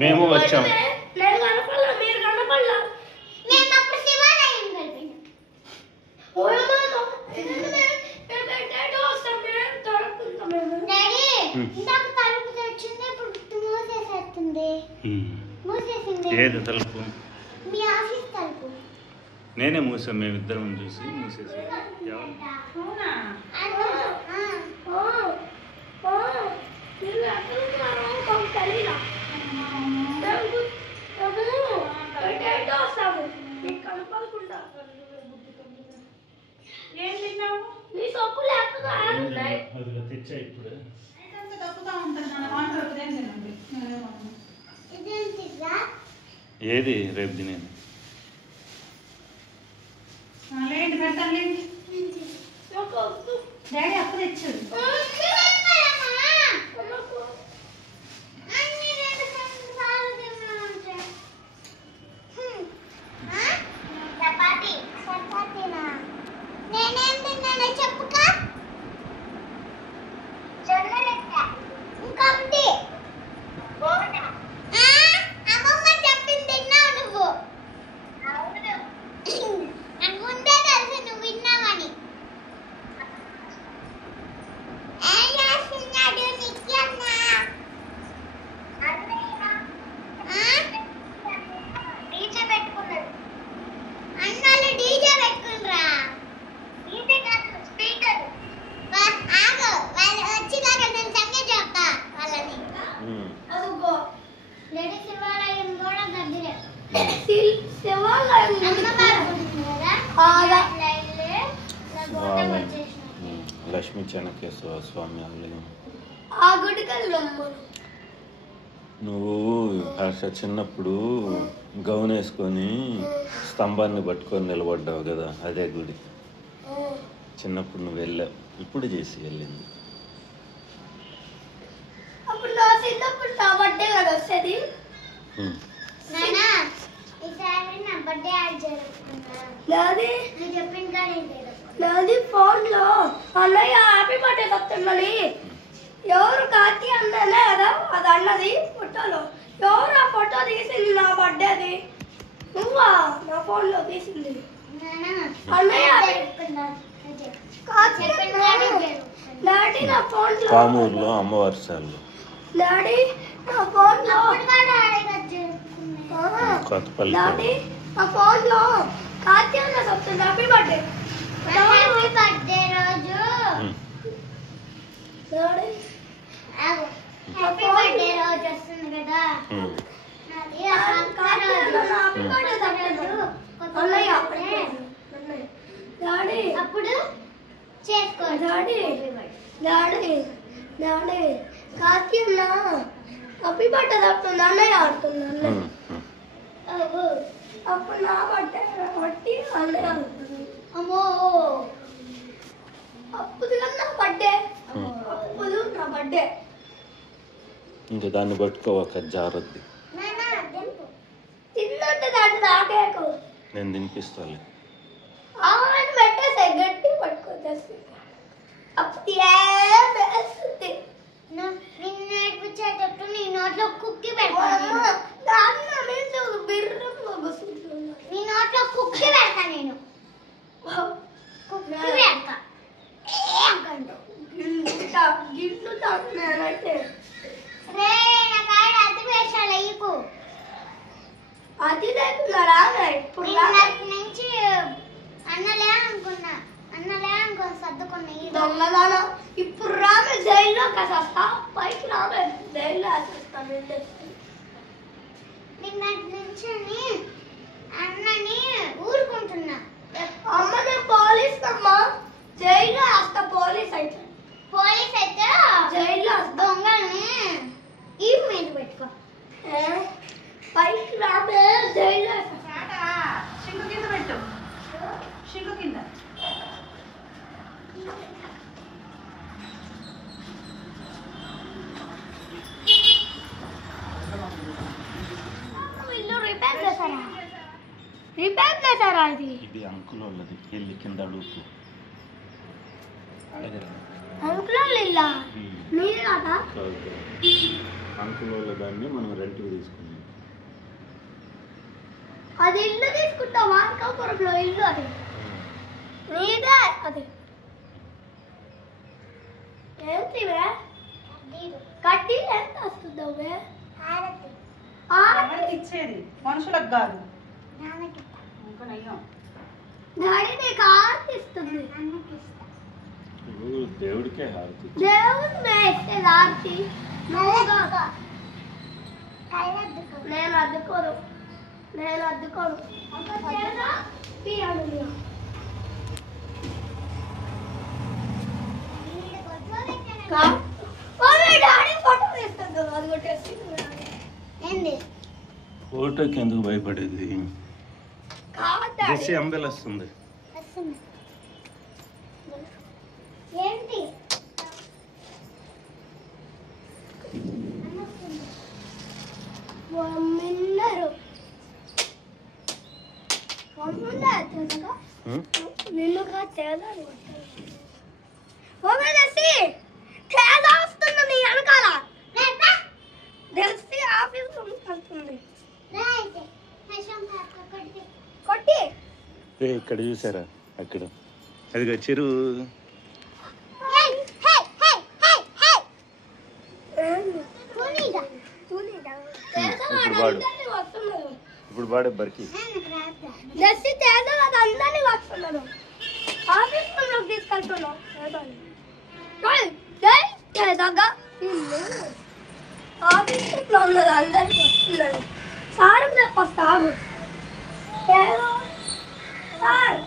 మేము వచ్చాం. ఏది తలుపు? నేనే మూసాం, మేమిద్దరం చూసి మూసేసాం. అదిలో తెచ్చా ఇప్పుడు. ఇదంతా తప్పుతా ఉంటుంది నాన్న. వాటర్ ఉదయం తినండి. ఏది రేపు తినేది? లేండి పెడతాను లేండి. డాడీ అప్పు తెచ్చాడు. నేనేం తిన్నానో చెప్పుకా. ఇంకొకటి అమ్మమ్మ చెప్పింది తిన్నావు నువ్వు. నాకు ముందే తెలుసు నువ్వు విన్నావని. ఏం చేస్తున్నాడు నిత్యన్న? డీజే పెట్టుకున్నాడు. అన్నాళ్ళు డీజే పెట్టుకున్నారా? డీజే కాదు స్పీకర్. ఆగు, వాళ్ళు వచ్చినాక నేను సంగతి చెప్తా వాళ్ళని. అదుగో లేడీ శివాలయం కూడా దగ్గరే. శివాలయం లక్ష్మీ చెన్నకేశ్వర స్వామి ఆలయం. ఆ గుడికి వెళ్ళమ్మ. నువ్వు హర్ష చిన్నప్పుడు గౌన్ వేసుకొని స్తంభాన్ని పట్టుకొని నిలబడ్డావు కదా, అదే గుడి. చిన్నప్పుడు నువ్వు వెళ్ళావు, ఇప్పుడు చేసి వెళ్ళింది. అప్పుడు నా చిన్నప్పుడు నా బర్త్డే కదా వచ్చేది. నానా ఈసారి నా బర్త్డే యాడ్ జరుపుకున్నా. నాది నువ్వు చెప్పిన కానీ నాది ఫోన్లో అన్నయ్య హ్యాపీ బర్త్డే చెప్తున్నది. ఎవరు కార్తీ అన్ననే కదా అది అన్నది ఫోటోలో. ఎవరు ఆ ఫోటో తీసింది నా బర్త్డేది? నువ్వా నా ఫోన్లో తీసింది? అన్నయ్య డాడీ నా ఫోన్లో కామూరులో అమ్మవారి సార్లు డాడీ నా ఫోన్లో కొత్తపల్లి. డాడీ నా ఫోన్లో కార్తీ అన్న చెప్తుంది హ్యాపీ బర్త్డే. హ్యాపీ బర్త్డే రోజు డాడీ హ్యాపీ బర్త్డే రోజు వస్తుంది కదా. నాది కార్తీ అన్న హ్యాపీ బర్త్డే చెప్తాడు అన్నయ్య. డాడీ అప్పుడు చేసుకో. డాడీ డాడీ డాడీ కార్తీ అన్న హ్యాపీ బర్త్డే చెప్తుంది అన్నయ్య ఆడుతుంది. అన్నయ్య అప్పుడు నా బర్త్డే బట్టి అన్నయ్య ఆడుతుంది. అమ్మో అప్పుడు నా బర్త్డే అప్పుడు నా బర్త్డే. ఇంకా దాన్ని పట్టుకోవక జారద్ది. తిన్నట్టు దాంట్లో తాకేకు నేను తినిపిస్తాను. ఆమెను పెట్టేసే గట్టి పట్టుకోవచ్చు. అప్పుడు ఏం వేస్తుంది. నిన్ను నేర్పించేటట్టు నీ నోట్లో కుక్కి పెడతాను. నీ నోట్లో కుక్కి పెడతా నేను. కుక్కి పెడతా గిట్లు తాకున్నానంటే రే నా కాడ అతి వేషాలు అయ్యకు. అది లేకున్నారా ఇప్పుడు నిన్నటి నుంచి అన్నలే అనుకున్నా సర్దుకున్నా. దొంగదానా ఇప్పుడు రామే జైల్లో కసేస్తా. పైకి రామే జైల్లో వేసేస్తాను. నిన్నటి నుంచి అన్నని ఊరుకుంటున్నా. అమ్మ నేను పోలీస్ అమ్మా. జైల్లో వేస్తా. పోలీస్ అయితే జైల్లో దొంగల్ని ఈ మీద పెట్టుకో. పైకి రామే జైల్లో వేస్తా. షింకు కింద పెట్టు. షింకు కింద ఇల్లు రిపేర్ చేశారా? ఇది అంకుల్ వాళ్ళది. వెళ్ళి కింద అడుగుతూ అంకుల్ ఇల్లా మీరు కదా? అంకుల్ వాళ్ళ దాన్ని మనం రెంట్కి తీసుకున్నాం. అది ఇల్లు తీసుకుంటా. మార్కాపురంలో ఇల్లు అది నీదే. అది ఏంటివే కడ్డీ ఎంత వస్తుందవే? ఎవరికి ఇచ్చేది? మనుషులకు కాదు. ఇంకా నయ్యం. డాడీ నీకు ఆర్తి ఇస్తుంది. దేవుడికే హారతి. దేవుడు వేస్తే ఆర్తి నేను అద్దుకోను. పియాను డాడీ ఫోటో తీస్తాడు అది కొట్టేసి ఏంది ఫోటోకి ఎందుకు భయపడేది? కాదు జెస్సీ అంబెల్ వస్తుంది. వస్తుంది ఏంటి మిన్నరు నిన్ను తేడా తేడా వస్తుంది నీ వెనకాల తెలిసి ఆఫీస్ వస్తుంది కొట్టి ఇక్కడ చూసారా? అక్కడ అదిగా చెరువు. ఇప్పుడు పాడే బరికి దర్శి తేడా అందరినీ వస్తున్నాను ఆఫీస్ తీసుకెళ్తున్నాం ఆఫీస్లో ఉన్నది అందరికీ వస్తున్నాడు. సార్ వస్తాను సార్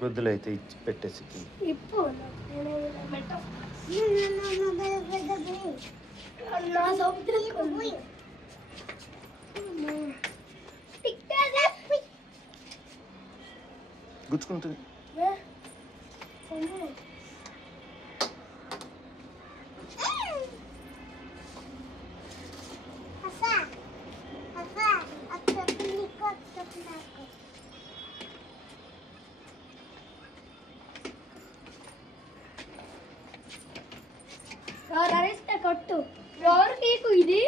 వృద్ధులు అయితే ఇచ్చి పెట్టేసి గుచ్చుకుంటుంది. అరిస్తే కొట్టు ఎవరు నీకు ఇది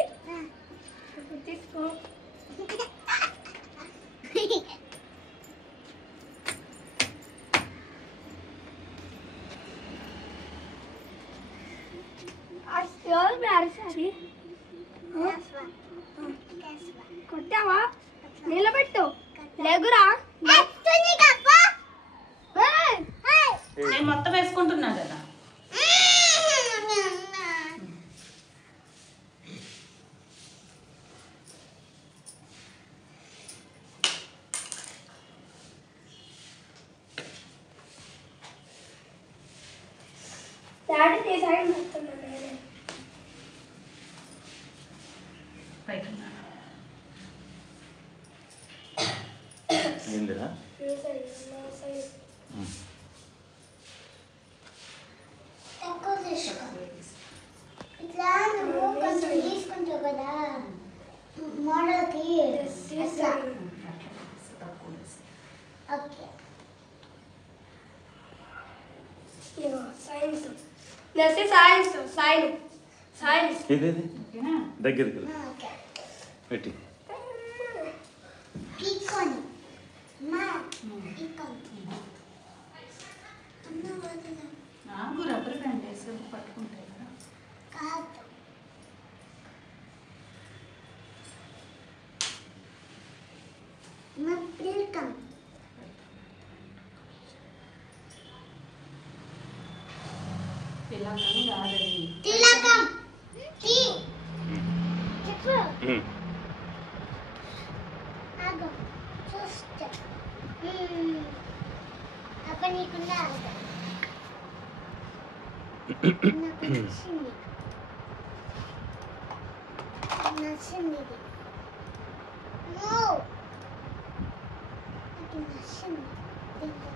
తీసుకో ఎవరు అరిసారి కొట్టావా నిలబెట్టు లేగురా నేను మొత్తం వేసుకుంటున్నా కదా. డాడీ తీసాయి మొత్తున్నాను నేనే పైకి ఏందిరా? తక్కువ తీసుకో ఇట్లా నువ్వు కొంచెం తీసుకుంటావు కదా మోడల్కి అట్లా okay science next science science science ఇదేది ఓకేనా? దగ్గరికి వెళ్ళు. ఓకే పెట్టి పీక్కొని మా పీక్కొని అమ్మ వదిన నాకు రబ్బర్ బ్యాండ్ వేసి పట్టుకుంటాయి కదా. కాదు మా పిల్కం పిల్లకని రాదది. తిలకం టీ చెప్పు ఆగు చూస్తా అక్క నీకున్నా నాకు నచ్చింది నచ్చింది ఇది నో నాకు నచ్చింది దీంట్లో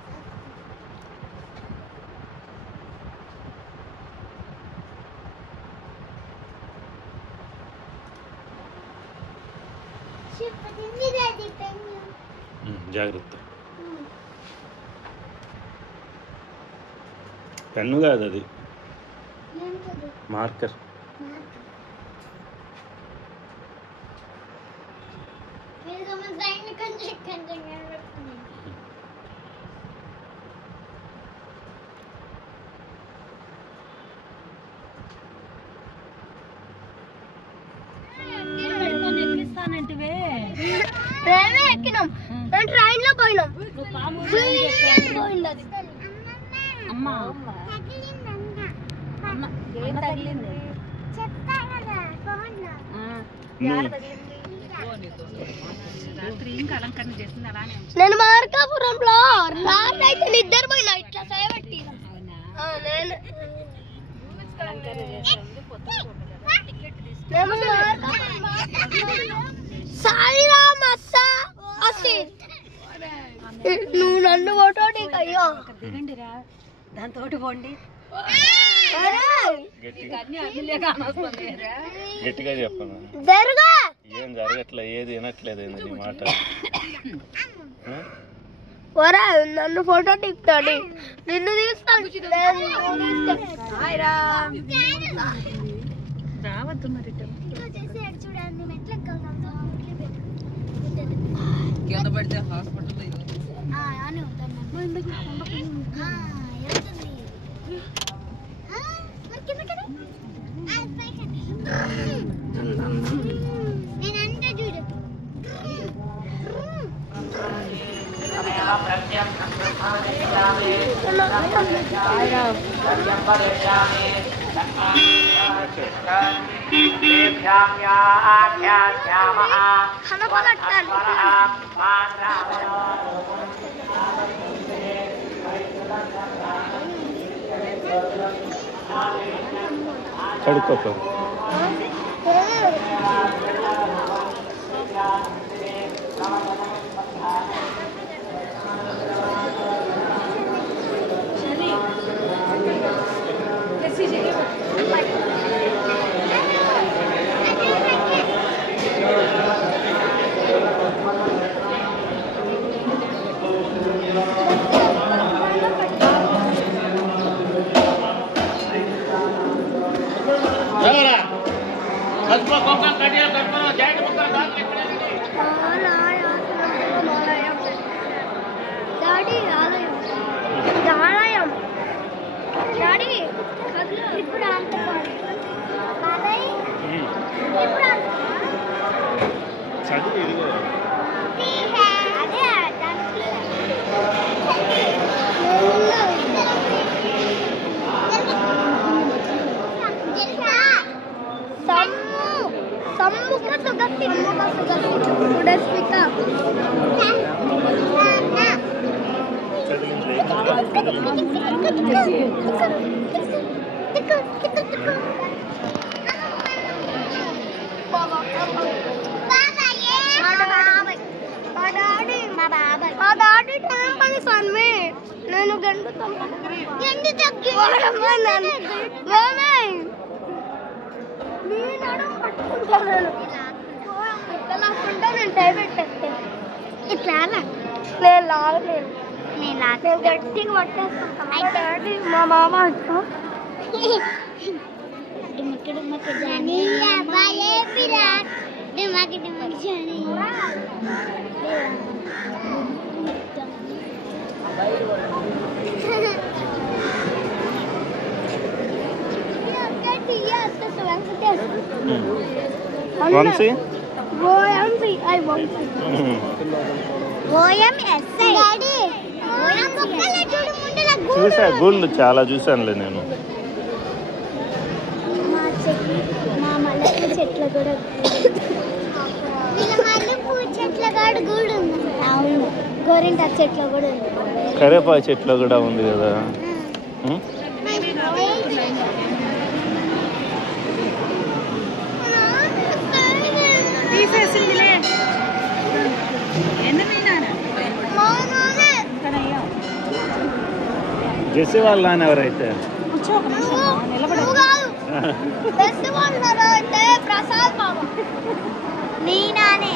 జాగ్రత్త. పెన్ను కాదు అది మార్కర్. ఎక్కిస్తానంటివే ట్రైన్ ఎక్కినాం ట్రైన్ లో పోయినాం పోయింది అది అమ్మ ఏం తగిలింది రాత్రి ఇంకా అలంకరణ చేసింది అలానే నేను మార్కాపురంలో రాత్రైతే నిద్రపోయినా ఇట్లా చేయబట్టి సాయిరామ్ అస్సా అసిత్ నువ్వు నన్ను ఫోటో అయ్యో దిగండిరా దాంతో పోండి గట్టిగా చెప్పను జరుగా ఏం జరగట్లే ఏది వినట్లేదు ఏంది నీ మాట వరా నన్ను ఫోటో దిగుతాడు నిన్ను తీస్తాను రావద్దు మరి కింద పడితే హాస్పిటల్ నేనంతా చూడు కడుక్కోక డాడీ ఆలయం ఆలయం డాడీ ఇప్పుడు చదువు ఇదిగో నేను గంట నేను టై పెట్టేస్తాను ఇట్లా నేను లాగలేను నేను గట్టిగా పట్టేస్తాను డాడీ మా మామ జానీ బాయే పిరాట్ దిమాకి దిమాకి జానీ వంశీ చూసా గూళ్ళు చాలా చూసానులే నేను మా మల్లెపూ చెట్ల కూడా మల్లెపూ చెట్ల కాడ కూడా ఉంది అవును గోరింటాకు చెట్లు కూడా ఉంది కరేపాకు చెట్లు కూడా ఉంది కదా తీసేసిందిలే జెస్సీ వాళ్ళ నాన్న ఎవరైతే ప్రసాద్ బాబా నీ నానే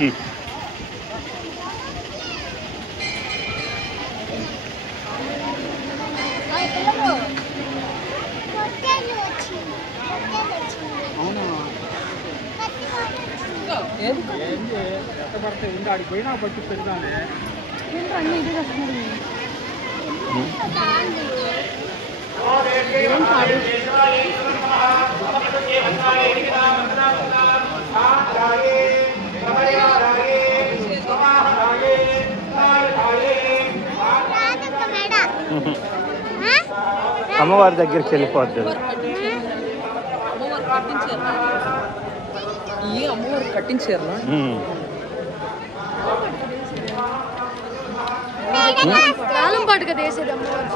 అవునా పడితే ఉండి ఆడికి పోయినా పట్టి పెడతానే అమ్మవారి దగ్గరికి వెళ్ళిపోద్ది. అమ్మవారు కట్టించారు. కాలం పాటుగా వేసేది అమ్మవారు.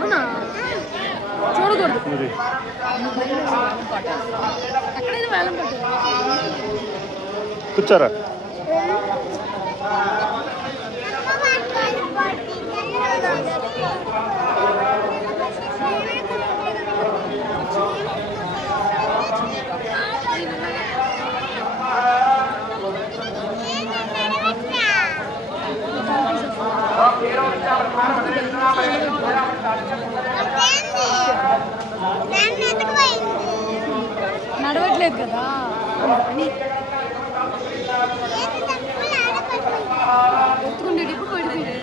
అవునా చూడకూడదు. ఎక్కడైనా వేలం పట్టు. కూర్చోరా. నడవట్లేదు కదా. ఎత్తుకుండేటప్పుడు పడిపోయింది.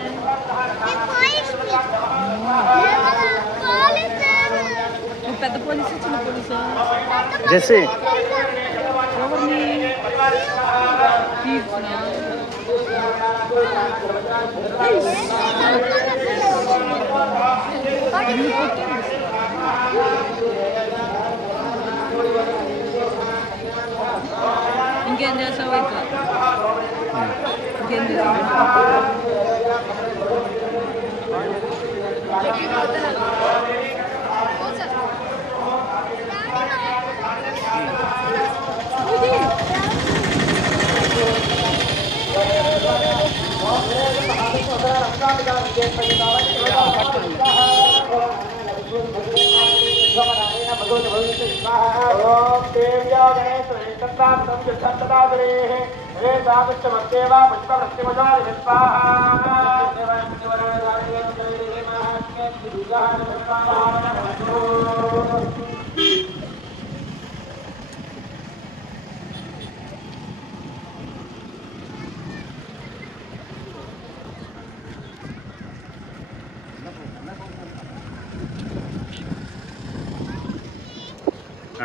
పెద్ద పోలీసు చిన్న పోలీసు జెస్సీ ఎవరిని ఇంకేం చేస్తావు అయితే ఇంకేం చేస్తావు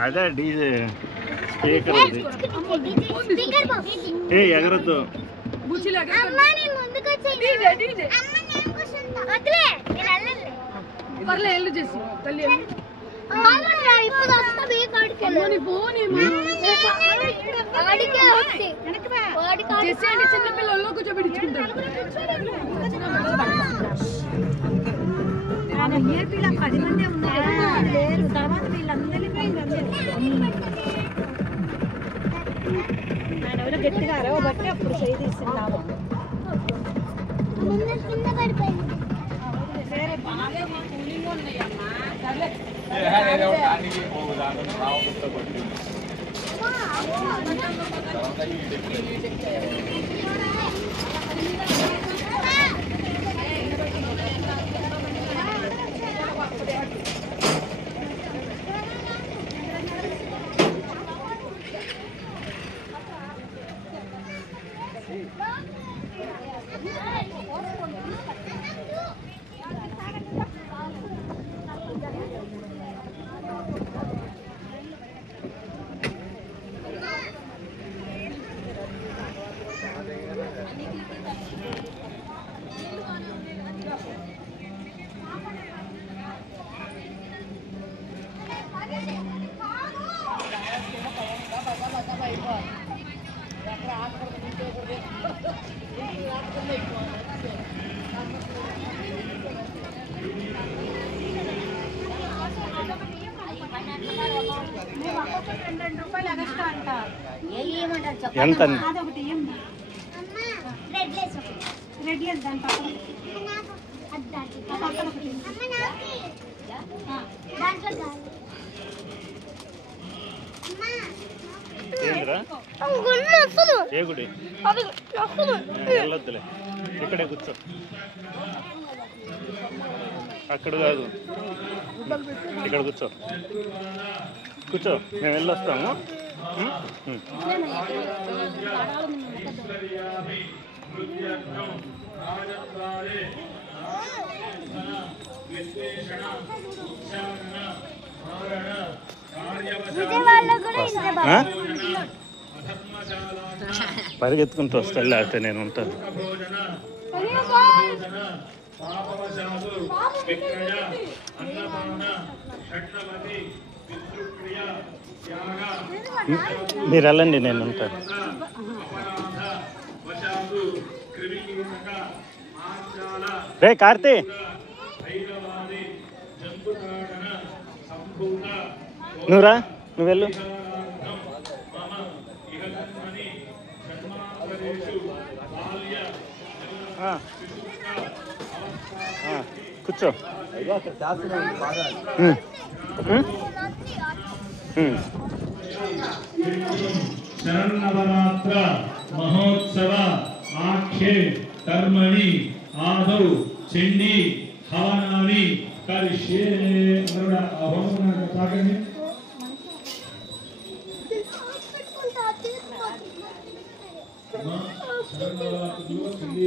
అదే డీజే స్పీకర్ అది. ఏ ఎగరద్దు. పర్లే ఎల్లు చేసి తల్లి చిన్నపిల్లల్లో కూర్చోబెట్టించుకుంటారు. వీళ్ళ 10 మంది ఉన్నారు తర్వాత వీళ్ళందరినీ ఆయన ఎవరో గట్టిగా అరవబట్టి అప్పుడు చేయి తీస్తున్నాము. ఎంత ఏందిరా ఏ గుడి వెళ్ళొద్దులే ఇక్కడే కూర్చో అక్కడ కాదు ఇక్కడ కూర్చో కూర్చో మేము వెళ్ళొస్తాము పరిగెత్తుకుంటూ వస్తాడు లేకపోతే నేను ఉంటాను మీరు వెళ్ళండి నేను ఉంటాను రే కార్తీ నువ్వురా నువ్వు వెళ్ళు కూర్చో శరన్నవరాత్ర మహోత్సవ ఆఖ్యే కర్మణి ఆదౌ చండీ హవనాని కరిష్యే సాగండి శరన్నవరాత్రులు చండీ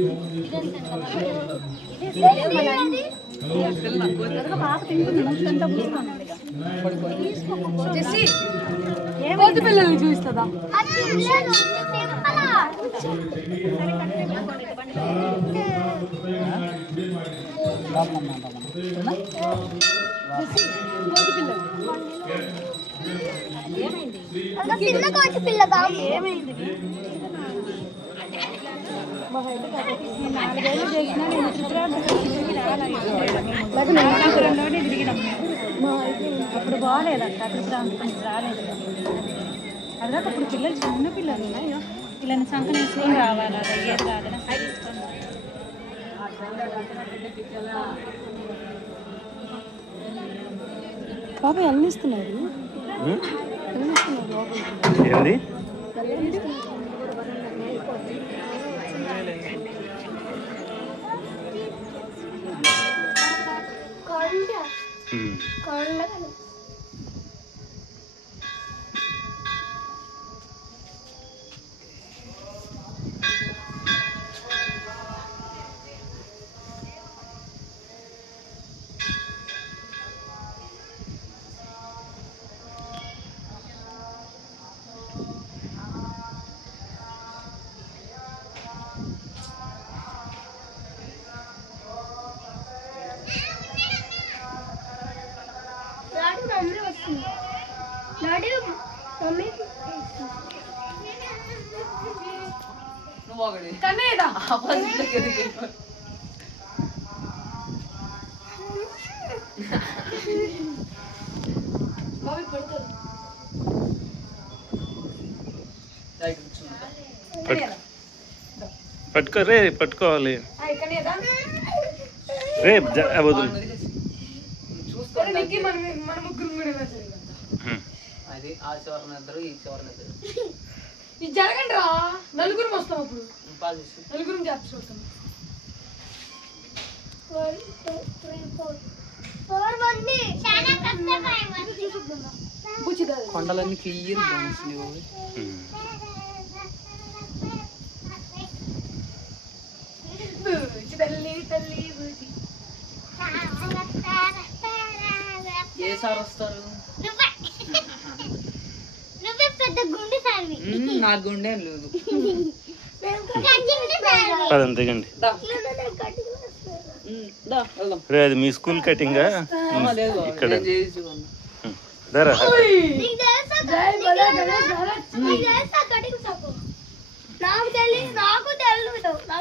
పిల్లల్ని చూస్తుందా పిల్లగా ఏమైంది అప్పుడు బాగాలేదంట అక్కడ రాలేదు అదాక అప్పుడు పిల్లలు చిన్న పిల్లలు ఉన్నాయో పిల్లని సంకన వేసుకొని రావాలి అది ఏది రాదని బాబాయ్ అల్లిస్తున్నారు ఏంది పట్టుకో రే పట్టుకోవాలి రే వదులు అది ఆ చివరన ఇద్దరు ఈ చివరన ఇద్దరు ఇది జరగండి రా నలుగురు వస్తాం అప్పుడు నలుగురు చేస్తాం కొండలన్నీ క్లియర్ ఏ సార్ వస్తారు నా గుండె లేదు పదండి దిగండి రే అది మీ స్కూల్ కటింగా ఇక్కడ దరా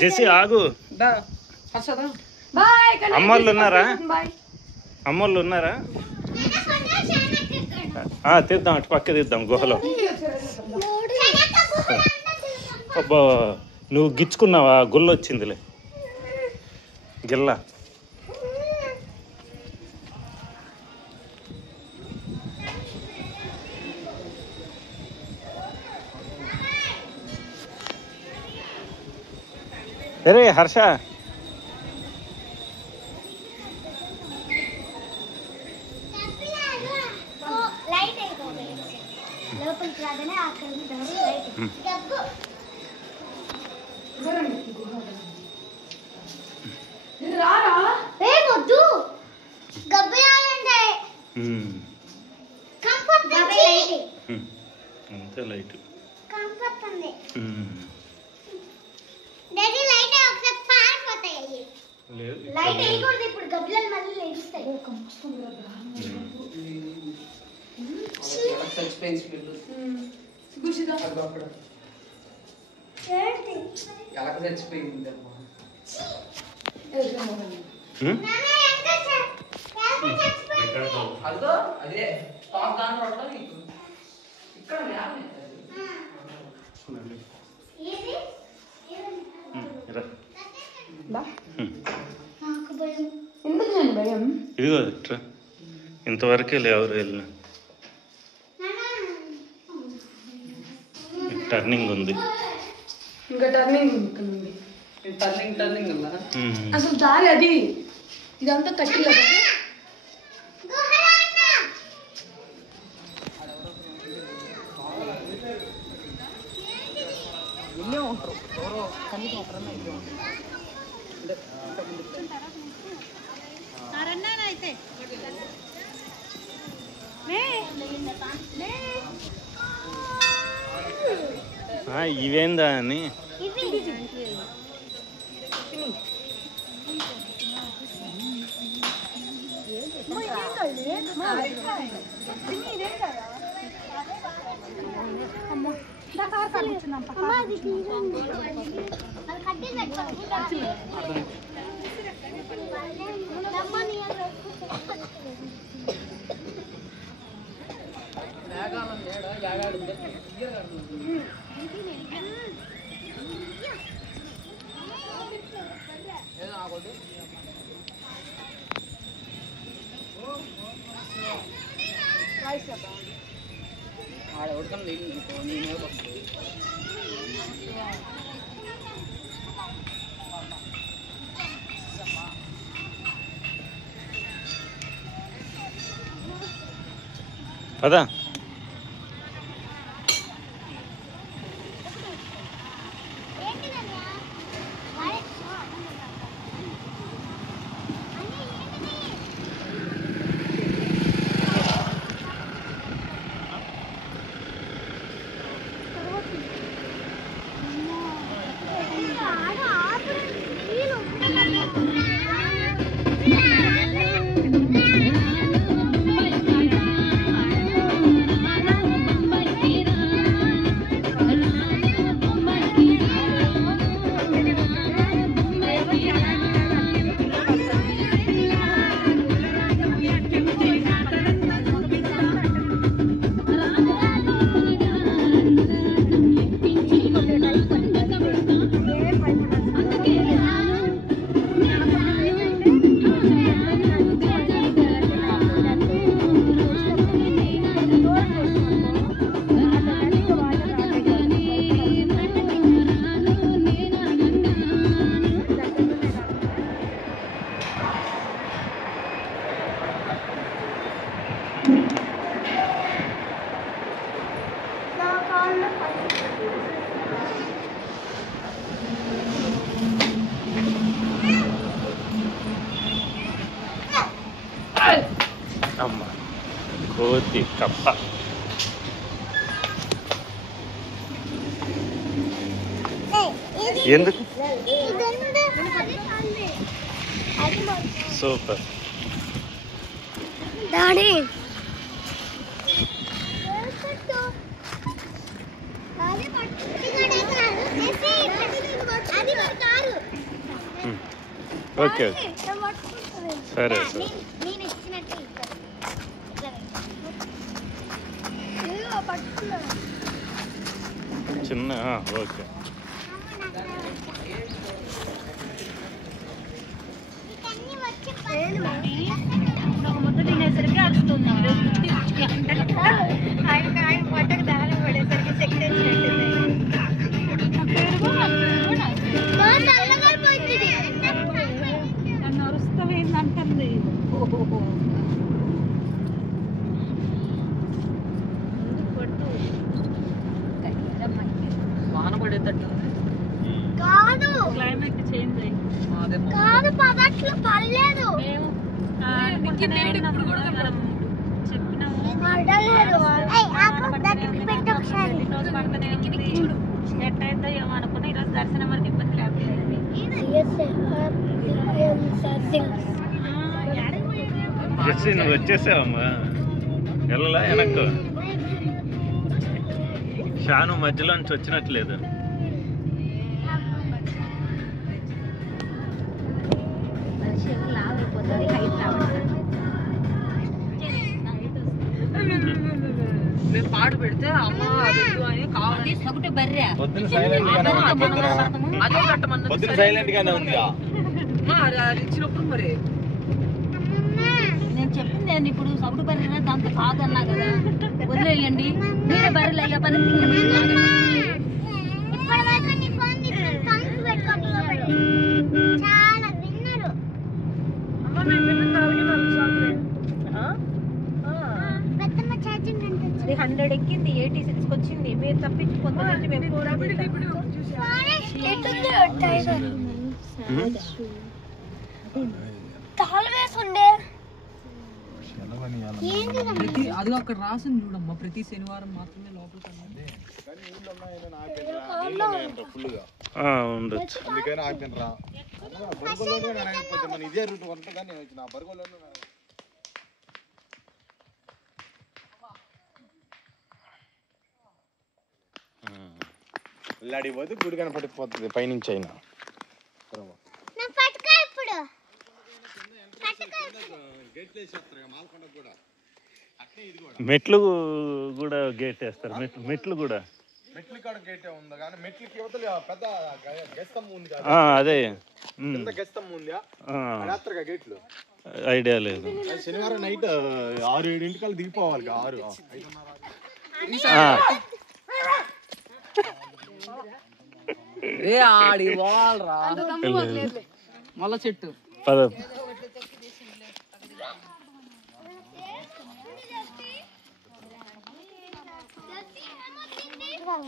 చేసి ఆగు అమ్మోళ్ళు ఉన్నారా అమ్మోళ్ళు ఉన్నారా తీద్దాం అటు పక్క తీద్దాం గుహలో అబ్బా నువ్వు గిచ్చుకున్నావా గుల్ల వచ్చిందిలే గిల్ల అరే హర్ష లైట్ అయిపోతుంది లోపలికి రాగానే అక్కడ లైట్ డబ్బు రారా ఏ వద్దు గబ్బయాలంటే కంఫర్ట్ అంతే లైట్ కంఫర్ట్ ఉంది డాడీ లైట్ ఒకసారి పారిపోతాయి లైట్ వేయకూడదు ఇప్పుడు గబ్బిలాలు మళ్ళీ లేస్తాయి ఎలక చచ్చిపోయింది అదో అదే టాప్ దాంట్లో నీకు ఇక్కడ నాకు భయం ఎందుకు నేను భయం ఇదిగో ఇట్లా ఇంతవరకే లేవరు వెళ్ళిన టర్నింగ్ ఉంది ఇంకా టర్నింగ్ ఇక్కడ ఉంది టర్నింగ్ అలా అసలు దారి అది ఇదంతా కట్టిల ఇల్లే ఉంటారు ఎవరో కనీసం ఒకరన్నా ఇల్లే ఉంటారు అయితే ఇవేందా అని ఆడెవరికన్నా తెలియదు నేనే పదా అమ్మ కోతి కప్ప ఎందుకు సూపర్ డాడీ ఓకే సరే సరే నేను ఇచ్చినట్టు చిన్న ఓకే ఒక ముద్ద తినేసరికి అరుస్తున్నాం ఆయన పొట్టకు దారం పడేసరికి చక్కెర పడేటట్టు కాదు క్లైమేట్ చేంజ్ అయ్యి కాదు పదట్లు పడలేదు ఇప్పుడు కూడా చెప్పినాము పడలేదు పెట్టు ఒకసారి ఎట్టయితే ఏమో అనుకున్నా ఈరోజు దర్శనం వరకు ఇబ్బంది లేకపోయింది. జెస్సీ నువ్వు వచ్చేసావమ్మా, వెళ్ళలా వెనక్కు. షాను మధ్యలో నుంచి వచ్చినట్లేదు. మేము పాట పెడితే అమ్మ అదొద్దు అని కావాలి పొద్దున సైలెంట్ గానే ఉంది. అదే కట్టమన్నది పొద్దున సైలెంట్ గానే ఉంది. అది ఇచ్చినప్పుడు మరి నేను చెప్పింది ఏంటి ఇప్పుడు సౌడు బర్రె దాంతో కాదన్నా కదా, వదిలేయండి మీరే బర్రెలు అయ్యా పని. ఇప్పటివరకు నీ ఫోన్ తీసుకుని సాంగ్స్ పెట్టుకోవట్లేదు. చాలా విన్నారు. పెద్దమ్మ ఛార్జింగ్ అంటే 100 ఎక్కింది, 86 వచ్చింది. మీరు తప్పించి కొత్త నుంచి మేము తాళ వేసుండే ప్రతి అది అక్కడ రాసింది చూడమ్మా, ప్రతి శనివారం మాత్రమే లోపలికి ఉండొచ్చు. అందుకని ఆగిపోయినరా బర్గోలోనే అయిపోతే మన ఇదే రూట్ వరకు కానీ నేను వచ్చిన బర్గోలోనే వెళ్ళాడి పోతే గుడి కనపడిపోతుంది పైనుంచి అయినా. మెట్లు కూడా గేట్ వేస్తారు. మెట్లు కూడా మెట్లు కాడ గేటే ఉంది కానీ మెట్లకి యువతల పెద్ద గెస్తం ఉంది కదా, అదే ఎంత గెస్తం ఉందా రాత్రిగా గేట్లు ఐడియా లేదు. శనివారం నైట్ 6-7 దిగిపోవాలి. 6 రే ఆడి వాళ్ళరా మళ్ళా చెట్టు పద.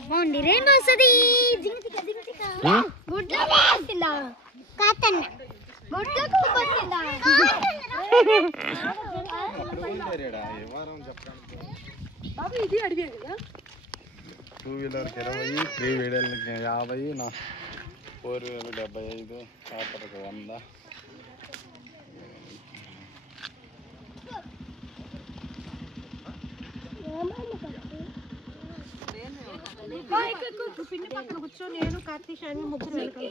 బాగుంది రెయిన్బో వస్తుంది. గుడ్లకు వస్తుందా కాతన్న గుడ్లకు వస్తుందా బాబు ఇది అడిగే కదా. 2 వీలర్కి 20, 3 వీలర్కి 50, 4 వీలర్కి 75, కాపర్కి 100. పిన్ని పక్కన కూర్చో, నేను కార్తీక్ అని ముగ్గురు ఇప్పుడు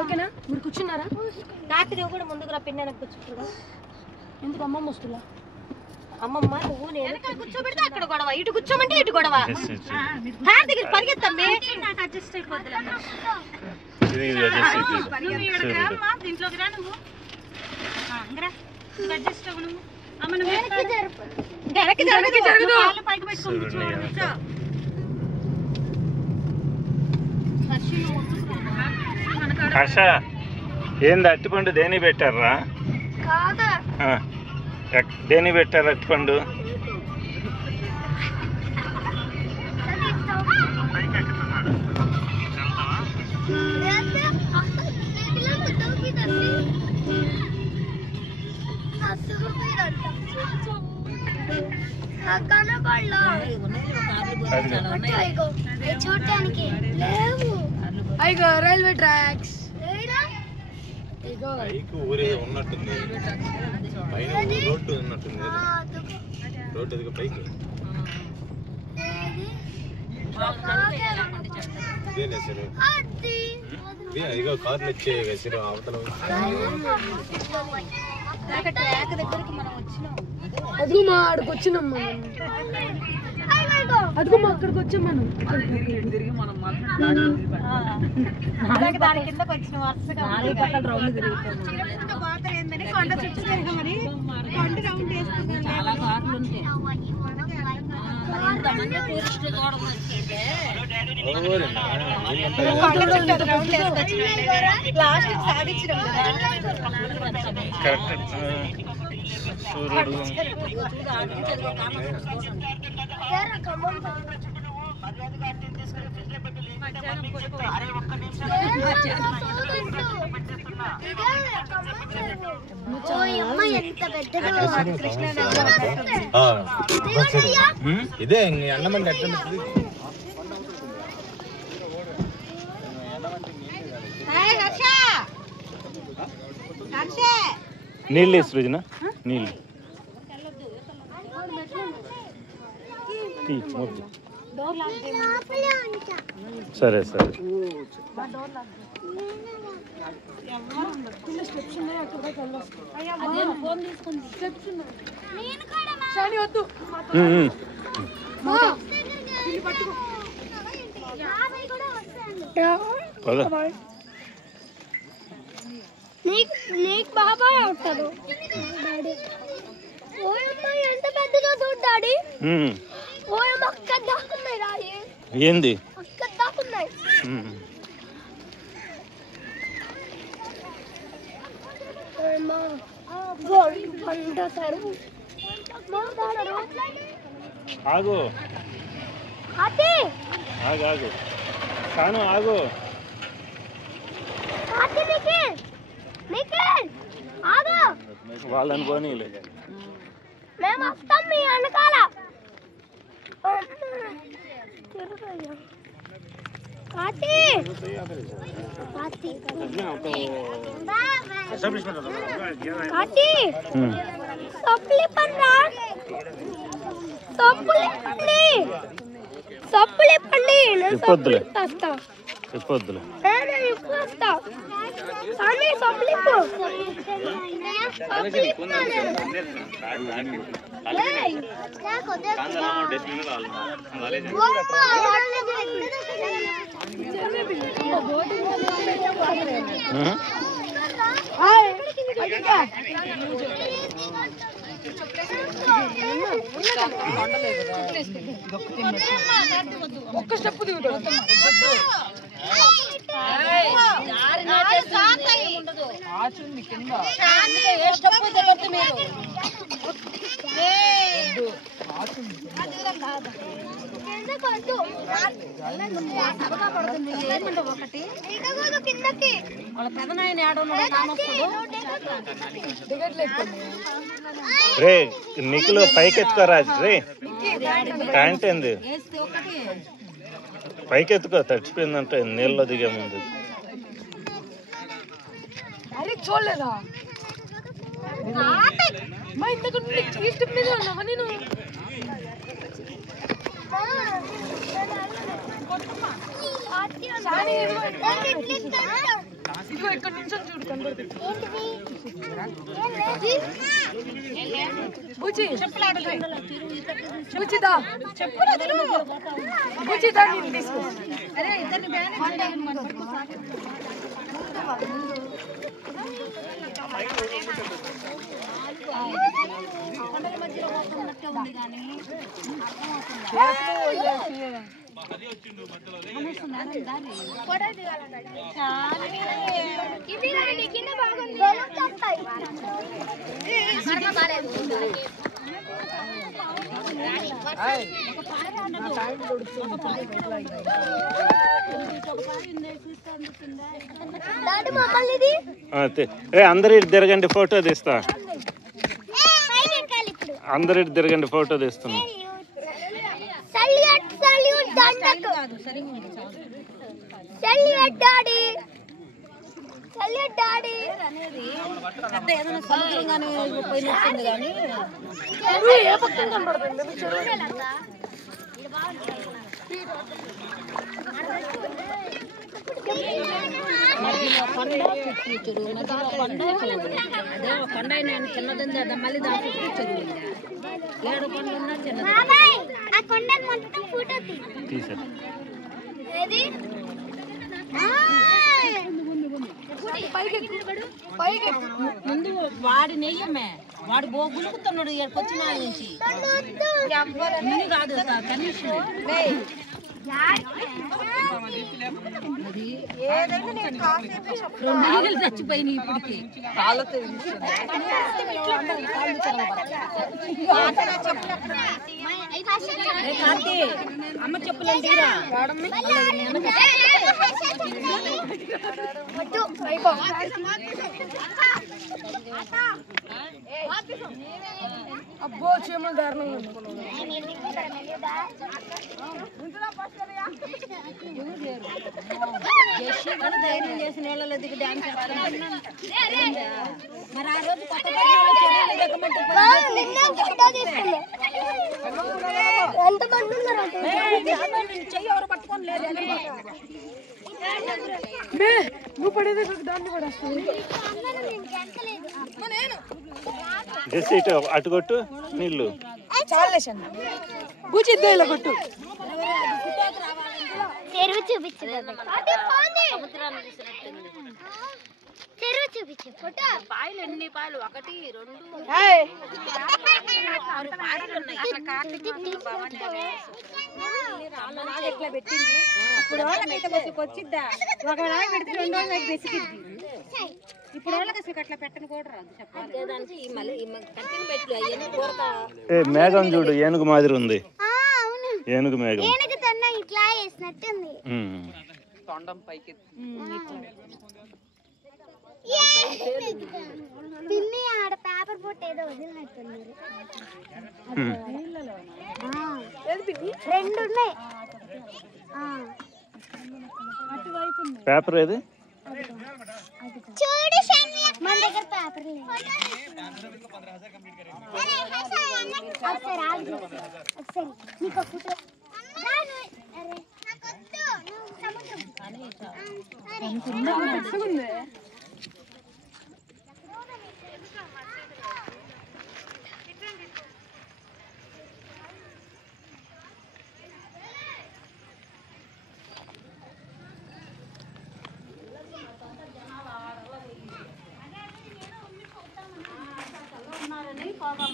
ఓకేనా? మీరు కూర్చున్నారా? రాత్రి కూడా ముందుకు రా, పిన్ని వెనక్కి కూర్చుంటున్నా. ఎందుకు అమ్మమ్మ వస్తుందా? అమ్మమ్మ నువ్వు నేను కూర్చోబెడితే అక్కడ గొడవ, ఇటు కూర్చోమంటే ఇటు గొడవ. కార్తీక్ పరిగెత్తమ్మే, నాకు అడ్జస్ట్ అయిపోతుంది. దీంట్లోకి రా నువ్వు, అడ్జస్ట్ అవ్వు నువ్వు. అమ్మ నువ్వు వెనక్కి జరగదు, పైకి పెట్టుకొని కూర్చో. హర్ష ఏంది అట్టిపండు దేని పెట్టారా? దేని పెట్టారు అట్టిపండు? చూడటానికి లేవు. అయ్యో రైల్వే ట్రాక్స్ పైకి ఊరే ఉన్నట్టుంది, పైన రోడ్డు ఉన్నట్టుంది. రోడ్డు ఎదుగు పైకి ఇదేనా సరే? ఇదిగో కార్లు వచ్చే సరే అవతల ట్రాక్ దగ్గరికి మనం వచ్చినాం. అదుగుమా అక్కడికి వచ్చినాం మనం. అదుగుమా అక్కడికి వచ్చాం మనం. తిరిగి మనం దాని కిందకి వచ్చిన వరుసగా 4 పక్కల రౌండ్ తిరుగుతాం. కొండ చుట్టూ తిరిగి మరి కొండ రౌండ్ వేసుకుంటాం. చాలా కార్లు ఉంటాయి. ఇంతమంది టూరిస్టులు చూడకొచ్చింటే లాస్ట్ సాగించడం కరెక్ట్ సూర్యుడు ఇదే అన్నమండి ఎట్లా నీళ్ళు సృజన నీళ్ళు ముద్దు సరే సరే నీకు బాబా అవుతాడు డాడీ. ఓయమ్మ ఎంత పెద్దదో చూడు డాడీ. ఓయమ్మ అక్కడ దాకున్నాయి రాయి. ఏంది అక్కడ దాకున్నాయి. ఆగు ఆగు ఆగు కాను ఆగు వాళ్ళని పోనీలే మేము వస్తాం మీ వెనకాల. ఇప్పొద్దులే ఇప్పొద్దులే ఒక్క స్టెప్ దిగుతాడు ఆచుంది కింద రే నిఖిలు పైకెత్తుకో రాజు రే ప్యాంట్ ఏంది పైకెత్తుకో తడిచిపోయిందంటే నీళ్ళలో దిగే ముందు అరే చూడలేదా మా ఇంతకు ఈ స్టెప్ మీద ఉన్నావా నేను ఇదిగో ఇక్కడ నుంచి చూడు బుజ్జి బుజ్జిదా బుజ్జిదా నేను తీసుకో అరే ఇద్దరిని కొండల మధ్యలో వస్తున్నట్టే ఉంది కానీ అందరు ఇటు తిరగండి ఫోటో తీస్తా అందరు ఇటు తిరగండి ఫోటో తీస్తున్నా ఏదైనా సముద్రంగానే పోయినట్టుంది కానీ ఏ పక్కన కనబడుతుంది మధ్యలో కొండ చుట్టూ చెరువు మధ్యలో కొండ చెరువు అదే కొండ చిన్నదంది అదే మళ్ళీ దాని చుట్టూ చెరువు ఏడు కొండ ఉన్నా చిన్నది ముందు వాడి నెయ్యమే వాడు గులుకుతున్నాడు వచ్చిన నుంచి ఇన్ని కాదు కనీసం రెండు చచ్చిపోయినాయి ఇప్పటికి కార్తీ అమ్మ చెప్పులంటే అబ్బో చీమలు దారుణంగా ధైర్యం చేసిన వాళ్ళ దిగి డాన్స్ మరి ఆ రోజు చెయ్యి ఎవరు పట్టుకొని లేదు నువ్వు పడేది దాన్ని కూడా ఇటు అటు కొట్టు నీళ్ళు చాలేసండి బూచిద్దో ఇలా కొట్టు చెరువు చూపించు చెరువు చూపించు పాయలు ఎన్ని పాయలు 1 2 6 పాయలు ఉన్నాయి ఎట్లా పెట్టింది ఇప్పుడు వాళ్ళకైతే వచ్చిద్దా ఒక నాయ పెడితే 2 రోజులు బెసికిద్ది ఇప్పుడు వాళ్ళకి అసలు అట్లా పెట్టను కూడా రాదు చెప్పాలి దానికి మళ్ళీ కట్టిన పెట్టు అవన్నీ కూరక మేఘం చూడు ఏనుగు మాదిరి ఉంది ఏనుగు మేఘం ఏనుగు తన్న ఇట్లా వేసినట్టుంది తొండం పైకి పిన్ని ఆడ పేపర్ పోట్ ఏదో వదిలినట్టున్నారు 2 ఉన్నాయి పేపర్ ఏది చూడు మన దగ్గర పేపర్ లేదు ఒకసారి నీకు ఫోటో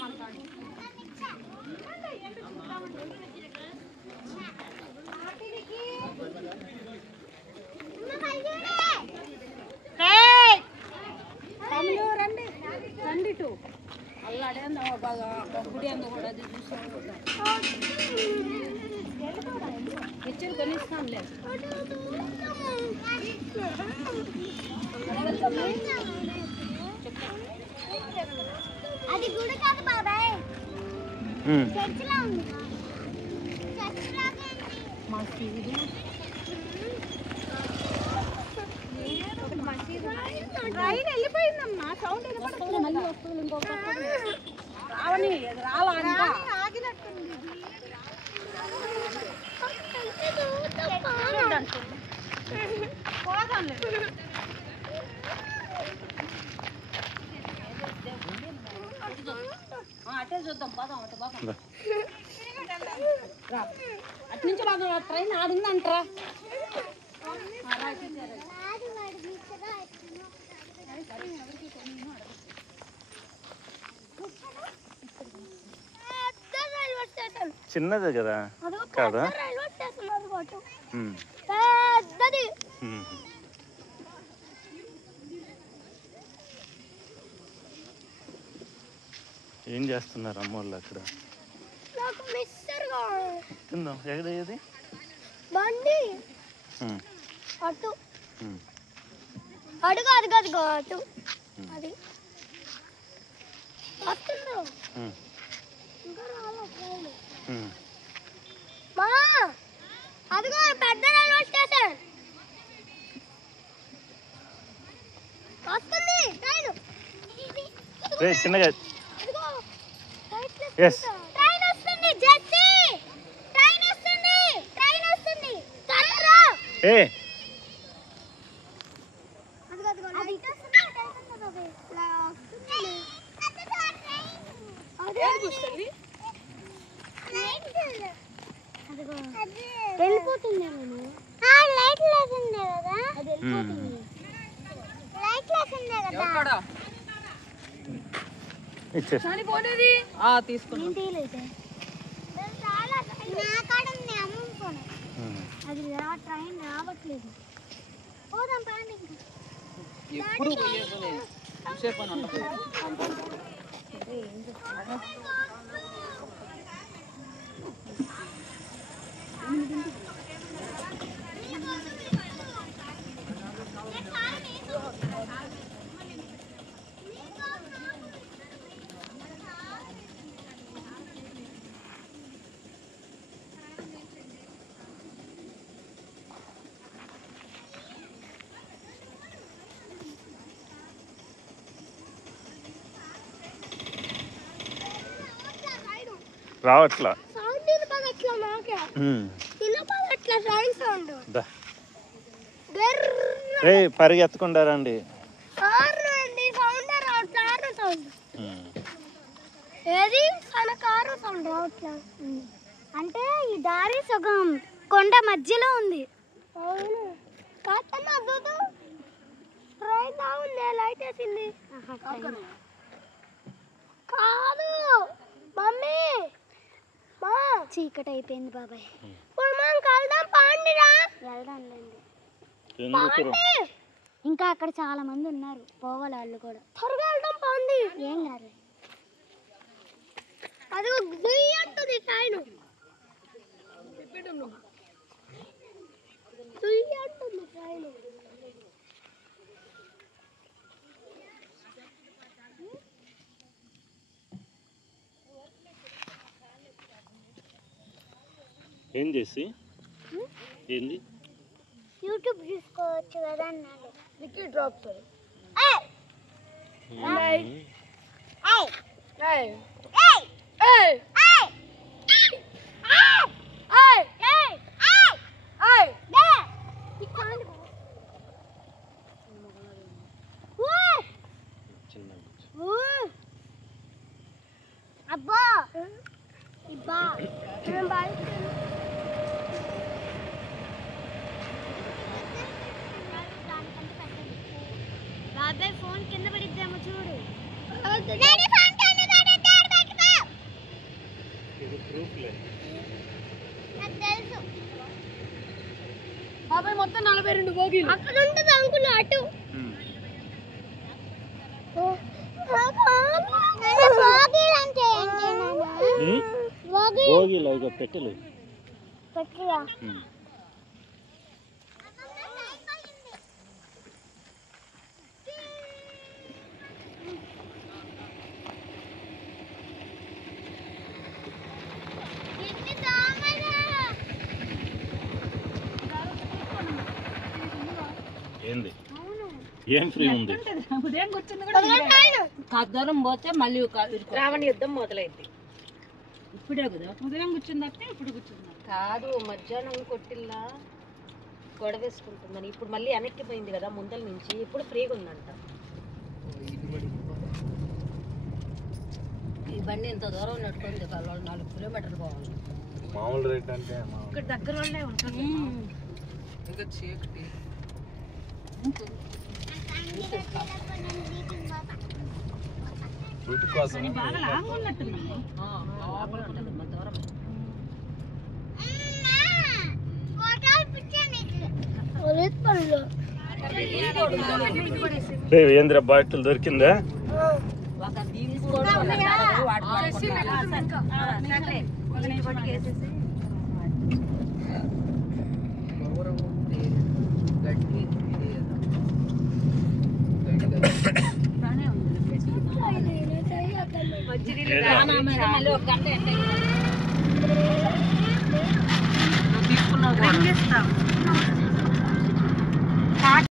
గుడి అందు కూడా పిక్చర్ కొనిస్తాం లేదు అది గుడి కాదు బాబాయ్ చర్చిలా ఉంది ట్రైన్ వెళ్ళిపోయిందమ్మా సౌండ్ వినపడుతుంది మళ్ళీ వస్తుంది ఇంకొక రావని రాలా ఆగినట్టుంది అటే చూద్దాం పోదాం అటు పోదాం అటు నుంచి బాగా ట్రైన్ ఆడిందంటరా చిన్నదే కదా కాదా పెద్దది ఏం చేస్తున్నారు అమ్మోళ్ళు అక్కడ నాకు మిస్సర్గా తిందాం ఎక్కడయ్యేది బండి అటు అడుగు అదిగో అదిగో అటు అది వస్తుందో ఇంకా రాలేదు మా అదిగో పెద్ద రైల్వే స్టేషన్ వస్తుంది ట్రైన్ చిన్నగా ఎస్ ట్రైన్ వస్తుంది జెస్సీ ట్రైన్ వస్తుంది తొందరగా ఏ అదిగో అదిగో లైట్ వస్తుంది ఇలా వస్తుంది అదే చూస్తుంది అదిగో వెళ్ళిపోతుంది నేను లైట్ లేకుండే కదా అది వెళ్ళిపోతుంది లైట్ లేకుండే కదా ఇచ్చేసి తీసుకున్నాం. అది ట్రైన్ రావట్లేదు. పోదాం పదండి ఇంకా. ఎప్పుడు పోయేది చూసేపు అని ఉండదు. రావట్లా. సౌండ్ వినపడట్లా నాకే. వినపడట్లా ట్రైన్ సౌండ్. పరిగెత్తకుండా రండి. ఏది కారు సౌండ్ రావట్లా. అంటే ఈ దారి సగం కొండ మధ్యలో ఉంది. అవును ట్రైన్ బాగుంది, లైట్ వేసింది. కాదు మమ్మీ, చీకటి అయిపోయింది బాబాయ్. ఇంకా అక్కడ చాలా మంది ఉన్నారు, పోవాలి వాళ్ళు కూడా. త్వరగా వెళ్దాం పాండి. ఏం కాదు. అది అంటుంది ట్రైన్. అంటుంది ట్రైన్. ఏం చేసి ఏంది యూట్యూబ్ చూసుకోవచ్చు కదా అన్నాడు. Wicket drop sir. అబ్బా ఇబ్బా బాబాయ్ ఫోన్ కింద పడిద్దామో చూడు. బాబాయ్ మొత్తం 42 బోగీలు. అక్కడ ఉంటుంది అంకుల్ అటు. భోగిలో పెట్టెలు పెట్టియా. ఏంది ఏం ఫ్రీ ఉంది? ఉదయం కూర్చుంది దూరం పోతే మళ్ళీ రావణ యుద్ధం మొదలైంది. ఇప్పుడే కదా ఉదయం కూర్చుందంటే ఇప్పుడు కూర్చుందా కాదు, మధ్యాహ్నం కొట్టిల్లా గొడవ వేసుకుంటుందని. ఇప్పుడు మళ్ళీ వెనక్కి పోయింది కదా ముందల నుంచి, ఇప్పుడు ఫ్రీగా ఉందంట. ఈ బండి ఇంత దూరం నట్టుకుంది, 4 కిలోమీటర్లు పోవాలి. మామూలు రేట్ అంటే ఇక్కడ దగ్గర వాళ్ళే ఉంటుంది. ఇంకా చీకటి వీటి కోసం బాగా లాంగ్ ఉన్నట్టుంది. ఏంద్ర బాటిల్ దొరికిందా? మళ్ళీ ఒక గంట తీసుకున్నావు.